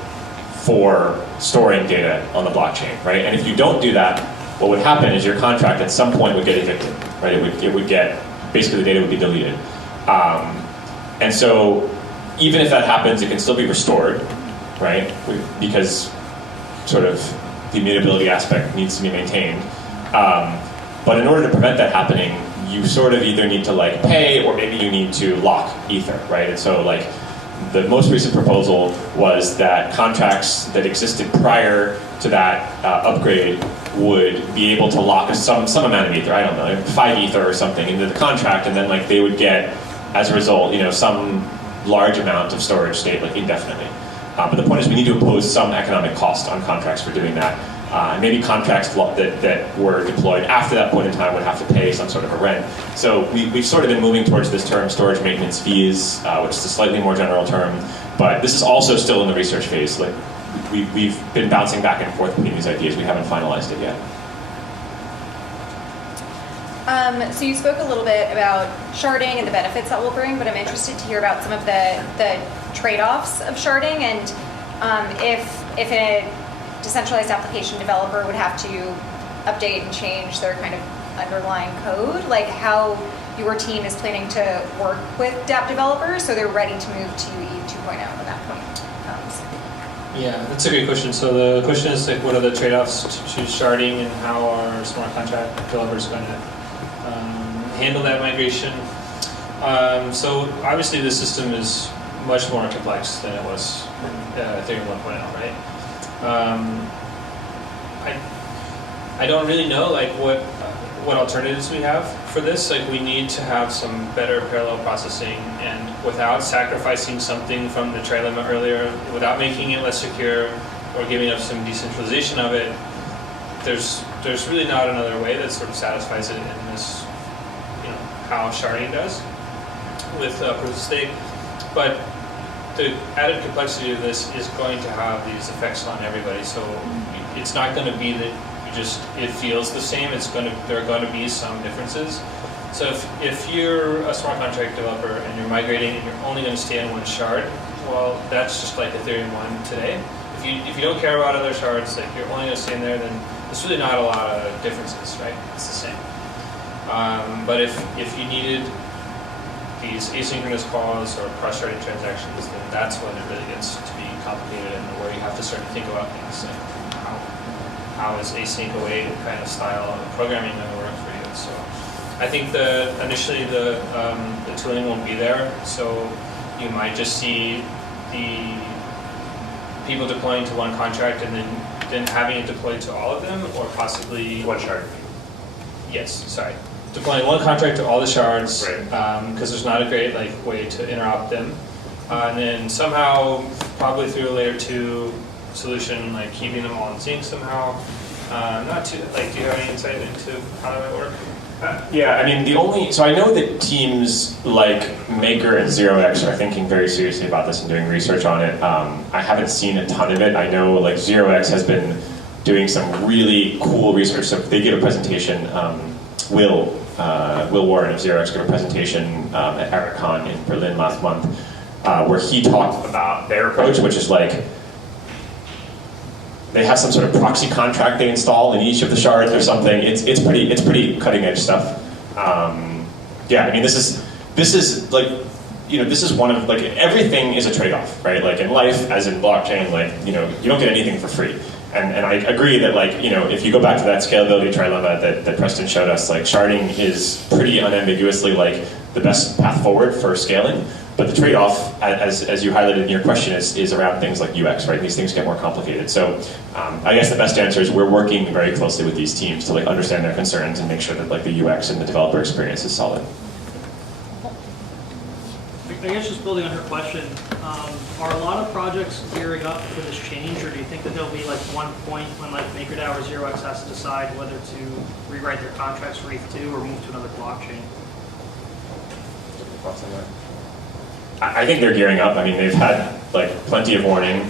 for storing data on the blockchain, right? And if you don't do that, what would happen is your contract at some point would get evicted, right? It would get, basically the data would be deleted. And so even if that happens, it can still be restored, right? Because sort of the immutability aspect needs to be maintained. But in order to prevent that happening, you sort of either need to like pay or maybe you need to lock Ether, right? And so like the most recent proposal was that contracts that existed prior to that upgrade would be able to lock some amount of Ether, I don't know, 5 Ether or something into the contract, and then like they would get, as a result, some large amount of storage state like indefinitely. But the point is we need to impose some economic cost on contracts for doing that. And maybe contracts that were deployed after that point in time would have to pay some sort of a rent. So we've sort of been moving towards this term storage maintenance fees, which is a slightly more general term. But this is also still in the research phase. Like we've been bouncing back and forth between these ideas. We haven't finalized it yet. So you spoke a little bit about sharding and the benefits that will bring, but I'm interested to hear about some of the trade-offs of sharding, and if a decentralized application developer would have to update and change their kind of underlying code, like how your team is planning to work with dApp developers so they're ready to move to ETH 2.0 when that point comes. Yeah, that's a great question. So the question is like, what are the trade-offs to sharding, and how are smart contract developers going to handle that migration? So obviously the system is much more complex than it was in Ethereum 1.0, right? I don't really know like what alternatives we have for this. Like we need to have some better parallel processing, and without sacrificing something from the trilemma earlier, without making it less secure or giving up some decentralization of it, there's really not another way that sort of satisfies it in this, how sharding does with proof of stake. But the added complexity of this is going to have these effects on everybody. So it's not going to be that it feels the same. There are going to be some differences. So if you're a smart contract developer and you're migrating and you're only going to stay in one shard, well, that's just like Ethereum 1 today. If you don't care about other shards, like you're only going to stay in there, then there's really not a lot of differences, right? It's the same. But if you needed these asynchronous calls or cross-sharding transactions, then that's when it really gets to be complicated and where you have to start to think about things like how is async await kind of style of programming going to work for you. So I think initially the tooling won't be there, so you might just see the people deploying to one contract and then having it deployed to all of them, or possibly One shard. yes, sorry, deploying one contract to all the shards, Right. because there's not a great way to interop them, and then somehow probably through a layer 2 solution, keeping them all in sync somehow. Not too do you have any insight into how that might work? Yeah, I mean, so I know that teams like Maker and 0x are thinking very seriously about this and doing research on it. I haven't seen a ton of it. I know 0x has been doing some really cool research. So they gave a presentation, Will Warren of 0x gave a presentation at Oricon in Berlin last month, where he talked about their approach, which is they have some sort of proxy contract they install in each of the shards or something. It's pretty cutting edge stuff. Yeah, I mean this is this is one of everything is a trade-off, right? In life, as in blockchain, you don't get anything for free. And I agree that if you go back to that scalability trilemma that Preston showed us, sharding is pretty unambiguously the best path forward for scaling. But the trade-off, as you highlighted in your question, is around things like UX, right? These things get more complicated. So I guess the best answer is we're working very closely with these teams to understand their concerns and make sure that the UX and the developer experience is solid. I guess just building on her question, are a lot of projects gearing up for this change, or do you think that there'll be one point when MakerDAO or 0x has to decide whether to rewrite their contracts for ETH2 or move to another blockchain? Thoughts on that? I think they're gearing up. I mean, they've had plenty of warning.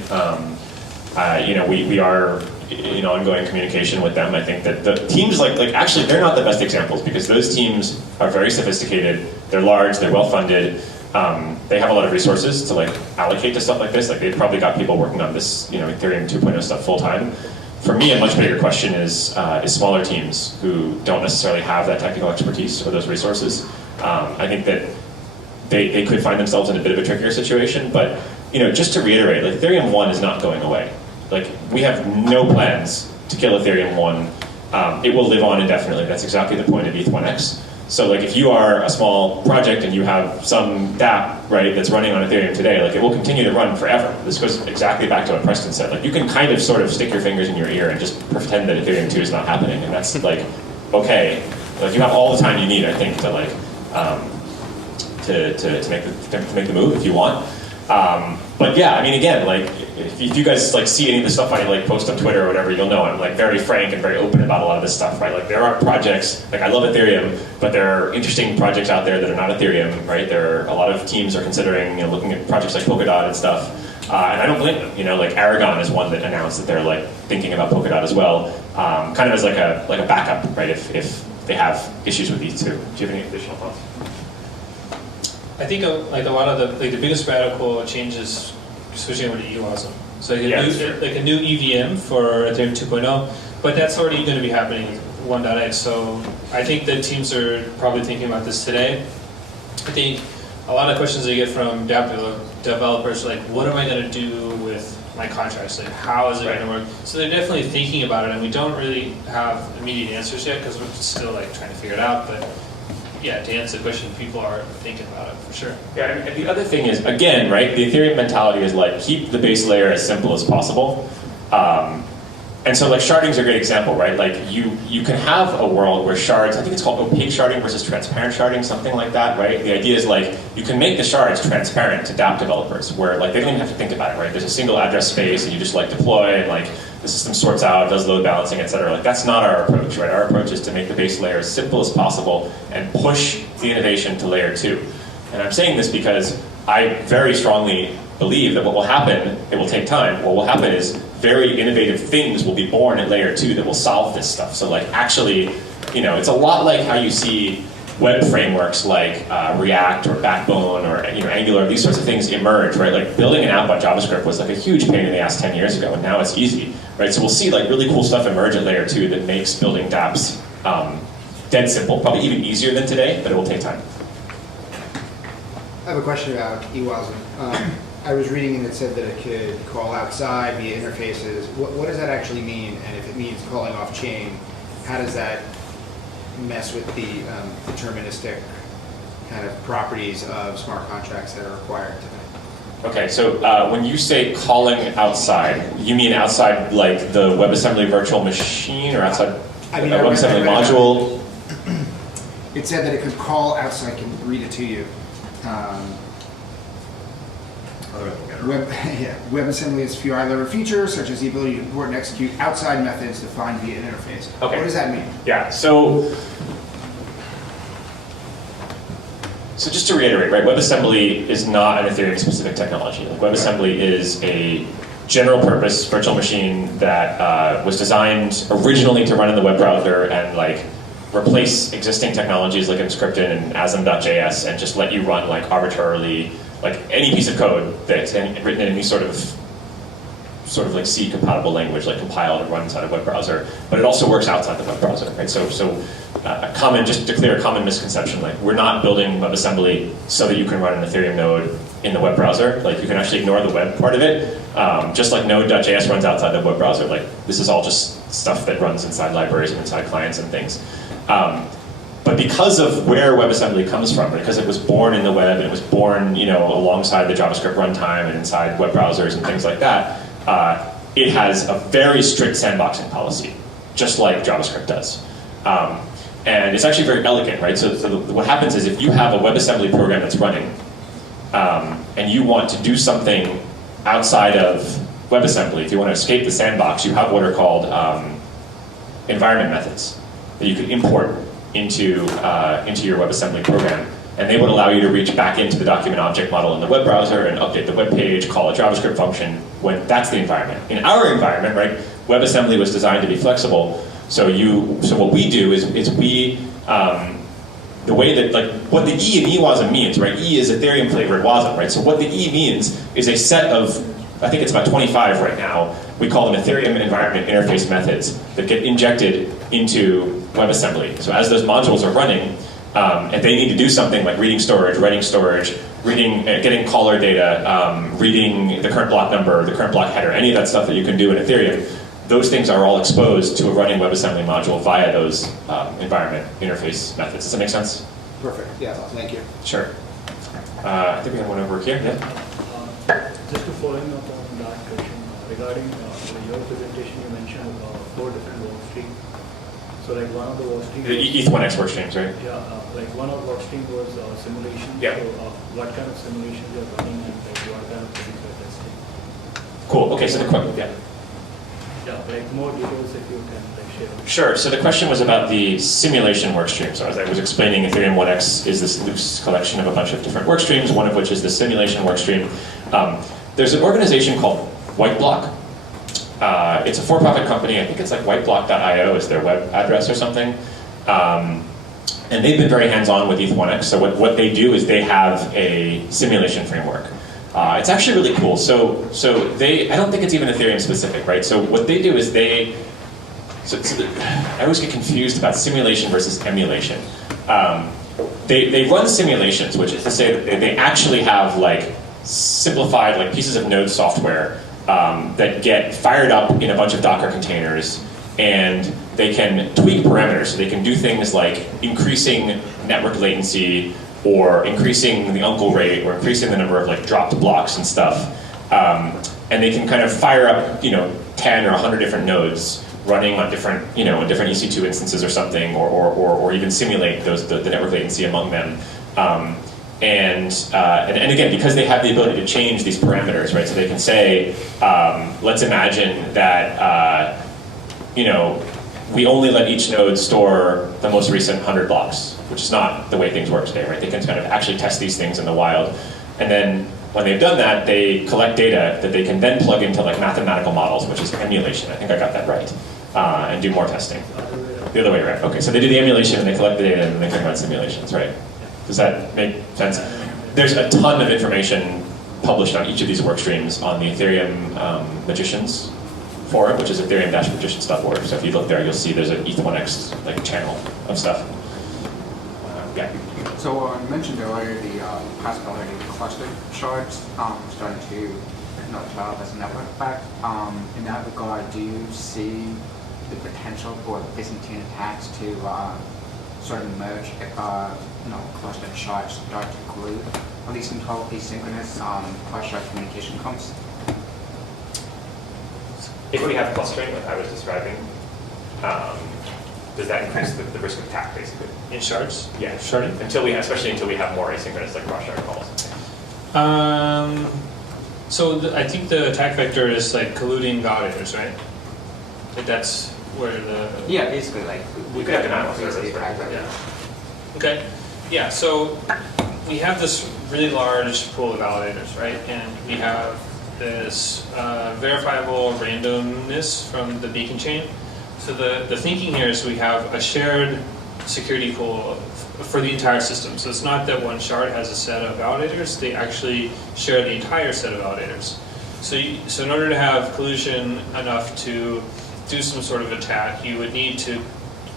We are in ongoing communication with them. I think that the teams actually they're not the best examples because those teams are very sophisticated. They're large. They're well funded. They have a lot of resources to allocate to stuff like this. They've probably got people working on this Ethereum 2.0 stuff full time. For me, a much bigger question is smaller teams who don't necessarily have that technical expertise or those resources. I think that they could find themselves in a bit of a trickier situation, but just to reiterate, Ethereum 1 is not going away. We have no plans to kill Ethereum 1. It will live on indefinitely. That's exactly the point of ETH1X. So if you are a small project and you have some dApp, right, that's running on Ethereum today, it will continue to run forever. This goes exactly back to what Preston said. You can kind of sort of stick your fingers in your ear and just pretend that Ethereum 2 is not happening, and that's okay. You have all the time you need, I think, to make the move if you want. But yeah, I mean, again, if you guys see any of the stuff I post on Twitter or whatever, you'll know I'm very frank and very open about a lot of this stuff, right? There are projects, I love Ethereum, but there are interesting projects out there that are not Ethereum, right? There are a lot of teams are considering, looking at projects like Polkadot and stuff, and I don't blame them. Aragon is one that announced that they're thinking about Polkadot as well, kind of as a backup, right? If they have issues with these two. Do you have any additional thoughts? I think a lot of the biggest radical changes switching over to eWASM. So a new EVM for Ethereum 2.0, but that's already going to be happening with 1.x. So I think that teams are probably thinking about this today. I think a lot of questions they get from developers what am I going to do with my contracts? How is it going to work? So they're definitely thinking about it, and we don't really have immediate answers yet because we're still trying to figure it out. But yeah, to answer the question, people are thinking about it for sure. Yeah, and the other thing is, again, right, the Ethereum mentality is keep the base layer as simple as possible. And so sharding is a great example, right? You can have a world where shards, I think it's called opaque sharding versus transparent sharding, something like that, right? The idea is you can make the shards transparent to dApp developers where they don't even have to think about it, right? There's a single address space and you just deploy and the system sorts out, does load balancing, etc. That's not our approach, right? Our approach is to make the base layer as simple as possible and push the innovation to layer 2. And I'm saying this because I very strongly believe that what will happen, it will take time, what will happen is very innovative things will be born at layer 2 that will solve this stuff. So actually, it's a lot like how you see web frameworks like React or Backbone or Angular, these sorts of things emerge, right? Building an app on JavaScript was a huge pain in the ass 10 years ago, and now it's easy, right? So we'll see really cool stuff emerge at layer 2 that makes building dApps dead simple, probably even easier than today, but it will take time. I have a question about eWASM. I was reading and it said that it could call outside via interfaces. What does that actually mean? And if it means calling off chain, how does that mess with the deterministic kind of properties of smart contracts that are required today? Okay, so when you say calling outside, you mean outside like the WebAssembly virtual machine or outside I mean, the WebAssembly module? It said that it could call outside, I can read it to you. WebAssembly has a few high-level features, such as the ability to import and execute outside methods defined via an interface. Okay. What does that mean? Yeah, so just to reiterate, right, WebAssembly is not an Ethereum-specific technology. Like, WebAssembly is a general-purpose virtual machine that was designed originally to run in the web browser and like replace existing technologies like Emscripten and asm.js and just let you run like arbitrarily like any piece of code that's written in any sort of like C compatible language, like compiled and run inside a web browser. But it also works outside the web browser, right? So just to clear a common misconception, like we're not building WebAssembly so that you can run an Ethereum node in the web browser. Like you can actually ignore the web part of it. Just like node.js runs outside the web browser, like this is all just stuff that runs inside libraries and inside clients and things. But because of where WebAssembly comes from, because it was born in the web and it was born, alongside the JavaScript runtime and inside web browsers and things like that, it has a very strict sandboxing policy, just like JavaScript does. And it's actually very elegant, right? So what happens is if you have a WebAssembly program that's running, and you want to do something outside of WebAssembly, if you want to escape the sandbox, you have what are called environment methods that you can import into your WebAssembly program. And they would allow you to reach back into the document object model in the web browser and update the web page, call a JavaScript function when that's the environment. In our environment, right, WebAssembly was designed to be flexible. So what we do is we the way that like what the E in eWASM means, right? E is Ethereum flavored WASM, right? So what the E means is a set of, I think it's about 25 right now. We call them Ethereum environment interface methods that get injected into WebAssembly. So as those modules are running, and they need to do something like reading storage, writing storage, getting caller data, reading the current block number, the current block header, any of that stuff that you can do in Ethereum, those things are all exposed to a running WebAssembly module via those environment interface methods. Does that make sense? Perfect. Yeah, thank you. Sure. I think we have one over here. Yeah. Just to following up on that question, regarding your presentation, you mentioned 4 different work streams. So like one of the work streams... The ETH1X work streams, right? Yeah, like one of the work streams was simulation. Yeah. So what kind of simulation you're running and like what kind of things you're testing? Cool. Okay, so the question, yeah. Yeah, like more details if you can like share. Sure. So the question was about the simulation work stream. So as I was explaining, Ethereum 1x is this loose collection of a bunch of different work streams, one of which is the simulation work stream. There's an organization called Whiteblock. It's a for-profit company. I think it's like whiteblock.io is their web address or something. And they've been very hands-on with ETH1x. So what they do is they have a simulation framework. It's actually really cool. So I don't think it's even Ethereum specific, right? So what they do is I always get confused about simulation versus emulation. They run simulations, which is to say that they actually have like simplified like pieces of node software that get fired up in a bunch of Docker containers, and they can tweak parameters. So they can do things like increasing network latency, or increasing the uncle rate, or increasing the number of like dropped blocks and stuff. And they can kind of fire up 10 or 100 different nodes running on different different EC2 instances or something, or even simulate the network latency among them. And again, because they have the ability to change these parameters, right? So they can say, let's imagine that we only let each node store the most recent 100 blocks, which is not the way things work today, right? They can kind of actually test these things in the wild, and then when they've done that, they collect data that they can then plug into like mathematical models, which is emulation. I think I got that right, and do more testing. The other way around. Okay, so they do the emulation and they collect the data and then they can run simulations, right? Does that make sense? There's a ton of information published on each of these work streams on the Ethereum Magicians forum, which is ethereum-magicians.org. So if you look there, you'll see there's an ETH1X like channel of stuff. Yeah. So you mentioned earlier the possibility of cluster shards starting to develop as a network effect. In that regard, do you see the potential for Byzantine attacks to sort of merge if clustered shards start to collude, at least until asynchronous cross-shard communication comes? If we have clustering, like I was describing, does that increase the risk of attack, basically? In shards? Yeah, Sharding? especially until we have more asynchronous, like cross-shard calls. I think the attack vector is like colluding validators, right? Like that's where the... Yeah, basically, like, We could have denial of service, easily right? attack Yeah. Okay. Yeah, so we have this really large pool of validators, right? And we have this verifiable randomness from the beacon chain. So the thinking here is we have a shared security pool for the entire system. So it's not that one shard has a set of validators, they actually share the entire set of validators. So in order to have collusion enough to do some sort of attack, you would need to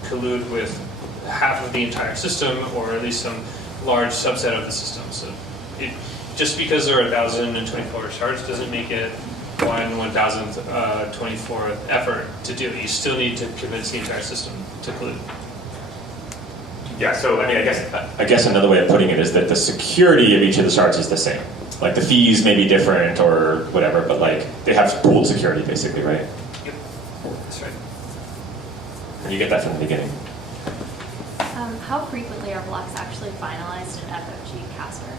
collude with half of the entire system, or at least some large subset of the system. So just because there are 1,024 shards doesn't make it 1,024th effort to do it. You still need to convince the entire system to collude. Yeah, so I mean, I guess another way of putting it is that the security of each of the shards is the same. Like the fees may be different or whatever, but like they have pooled security basically, right? Yep, that's right. And you get that from the beginning. How frequently are blocks actually finalized in FFG Casper?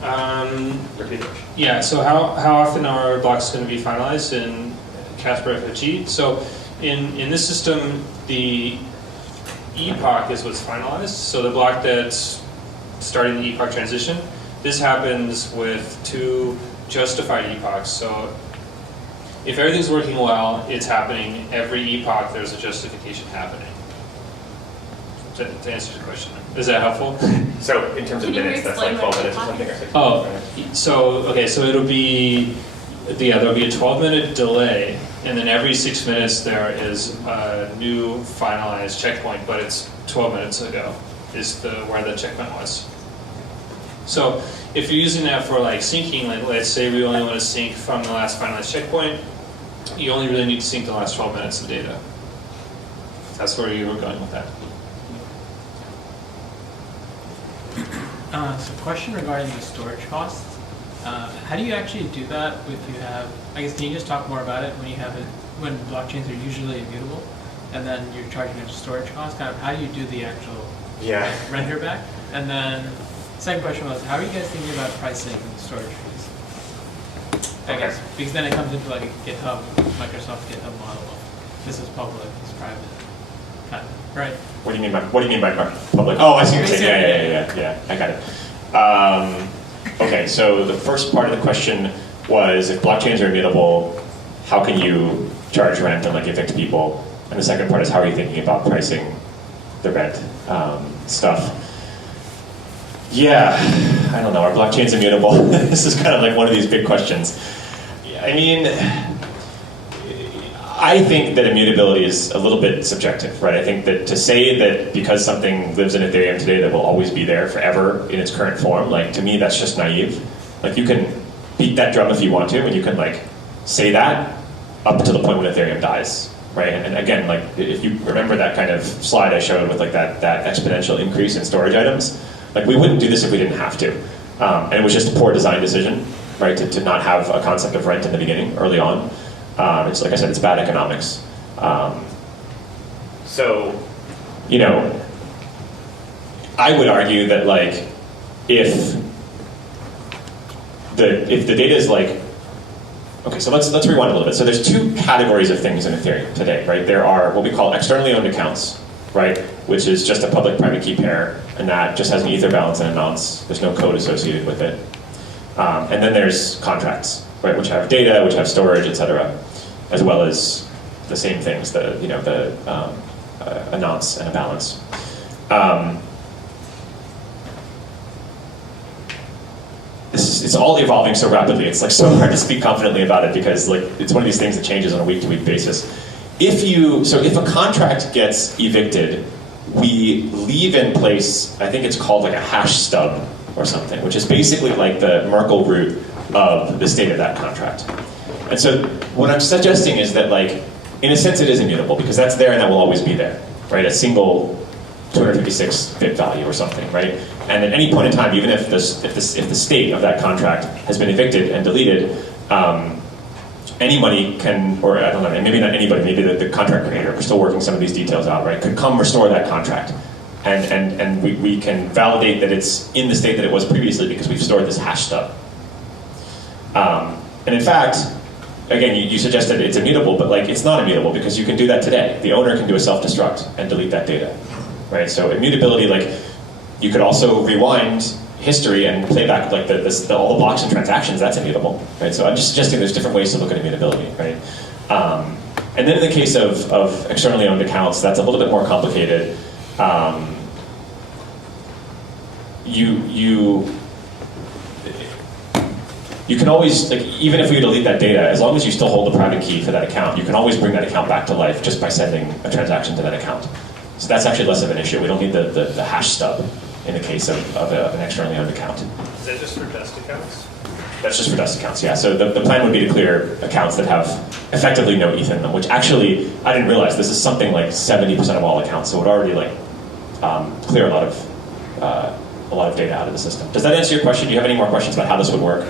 repeat it. Yeah, so how often are blocks going to be finalized in Casper FFG? So in this system, the epoch is what's finalized. So the block that's starting the epoch transition, this happens with 2 justified epochs. So if everything's working well, it's happening every epoch, there's a justification happening. To answer your question. Is that helpful? So in terms of Can you minutes, that's like explain 12 what minutes or epoch something? Or is? 6 Oh, minutes? so it'll be, there'll be a 12-minute delay, and then every 6 minutes there is a new finalized checkpoint, but it's 12 minutes ago is where the checkpoint was. So if you're using that for like syncing, like let's say we only want to sync from the last finalized checkpoint, you only really need to sync the last 12 minutes of data. That's where you were going with that. So question regarding the storage costs. How do you actually do that if you have, I guess, can you just talk more about it when blockchains are usually immutable and then you're charging a storage cost? Kind of how do you do the actual render back? And then second question was, how are you guys thinking about pricing the storage fees? I guess, because then it comes into like a GitHub, Microsoft GitHub model of this is public, this is private, kind of, right? What do you mean by public? Oh, I see what you're saying. Yeah. I got it. Okay, so the first part of the question was if blockchains are immutable, how can you charge rent and like evict people? And the second part is how are you thinking about pricing the rent stuff? Yeah, I don't know. Are blockchains immutable? This is kind of like one of these big questions. I mean, I think that immutability is a little bit subjective, right? I think that to say that because something lives in Ethereum today that will always be there forever in its current form, like to me that's just naive. Like you can beat that drum if you want to, and you can like say that up until the point when Ethereum dies, right? And again, like if you remember that kind of slide I showed with like that exponential increase in storage items, like we wouldn't do this if we didn't have to. And it was just a poor design decision, right? To not have a concept of rent in the beginning, early on. It's like I said, it's bad economics. So, you know, I would argue that like if the data is like, okay, so let's rewind a little bit. So there's 2 categories of things in Ethereum today, right? There are what we call externally owned accounts, right? Which is just a public-private key pair, and that just has an ether balance and a nonce. There's no code associated with it. And then there's contracts, right? Which have data, which have storage, etc., as well as the same things, a nonce and a balance. It's all evolving so rapidly. It's like so hard to speak confidently about it because like it's one of these things that changes on a week-to-week basis. If a contract gets evicted we leave in place, I think it's called like a hash stub or something, which is basically like the Merkle root of the state of that contract. And so what I'm suggesting is that, like, in a sense it is immutable because that's there and that will always be there, right? A single 256 bit value or something, right? And at any point in time, even if the state of that contract has been evicted and deleted, anybody can, or I don't know, maybe not anybody, maybe the contract creator, we're still working some of these details out, right, could come restore that contract. And we can validate that it's in the state that it was previously because we've stored this hash stub. And in fact, again, you suggested it's immutable, but like it's not immutable because you can do that today. The owner can do a self-destruct and delete that data, right? So immutability, like you could also rewind history and play back like all the blocks and transactions. That's immutable, right? So I'm just suggesting there's different ways to look at immutability, right? And then in the case of externally owned accounts, that's a little bit more complicated. You can always, like, even if we delete that data, as long as you still hold the private key for that account, you can always bring that account back to life just by sending a transaction to that account. So that's actually less of an issue. We don't need the hash stub in the case of an externally owned account. Is that just for dust accounts? That's just for dust accounts, yeah. So the plan would be to clear accounts that have effectively no ETH in them, which actually, I didn't realize, this is something like 70% of all accounts, so it would already like clear a lot of data out of the system. Does that answer your question? Do you have any more questions about how this would work?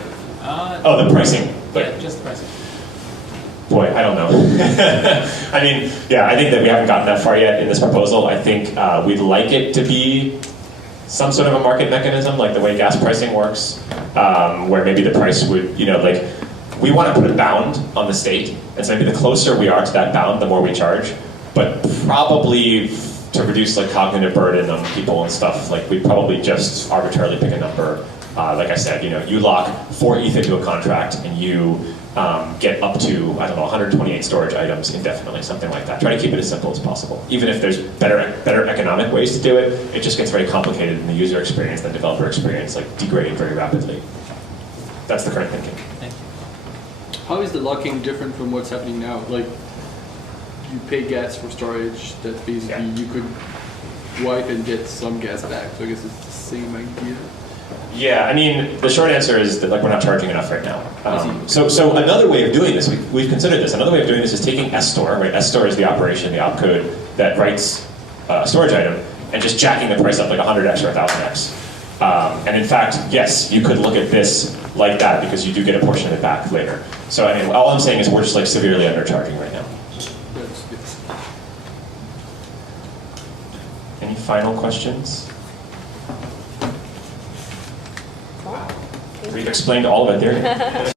Oh, the pricing. Yeah, just the pricing. Boy, I don't know. I mean, yeah, I think that we haven't gotten that far yet in this proposal. I think we'd like it to be some sort of a market mechanism, like the way gas pricing works, where maybe the price would, like, we want to put a bound on the state, and so maybe the closer we are to that bound, the more we charge, but probably to reduce like cognitive burden on people and stuff, like we'd probably just arbitrarily pick a number. Like I said, you lock 4 ETH into a contract and you get up to, I don't know, 128 storage items indefinitely, something like that. Try to keep it as simple as possible. Even if there's better economic ways to do it, it just gets very complicated in the user experience, the developer experience, like degrade very rapidly. That's the current thinking. Thank you. How is the locking different from what's happening now? Like, you pay gas for storage that basically you could wipe and get some gas back. So I guess it's the same idea. Yeah, I mean, the short answer is that like we're not charging enough right now. So another way of doing this, we've considered this. Another way of doing this is taking SStore, right? SStore is the operation, the opcode that writes a storage item, and just jacking the price up like 100x or 1000x. And in fact, yes, you could look at this like that because you do get a portion of it back later. So I mean, all I'm saying is we're just like severely undercharging right now. Any final questions? We've explained all of it there.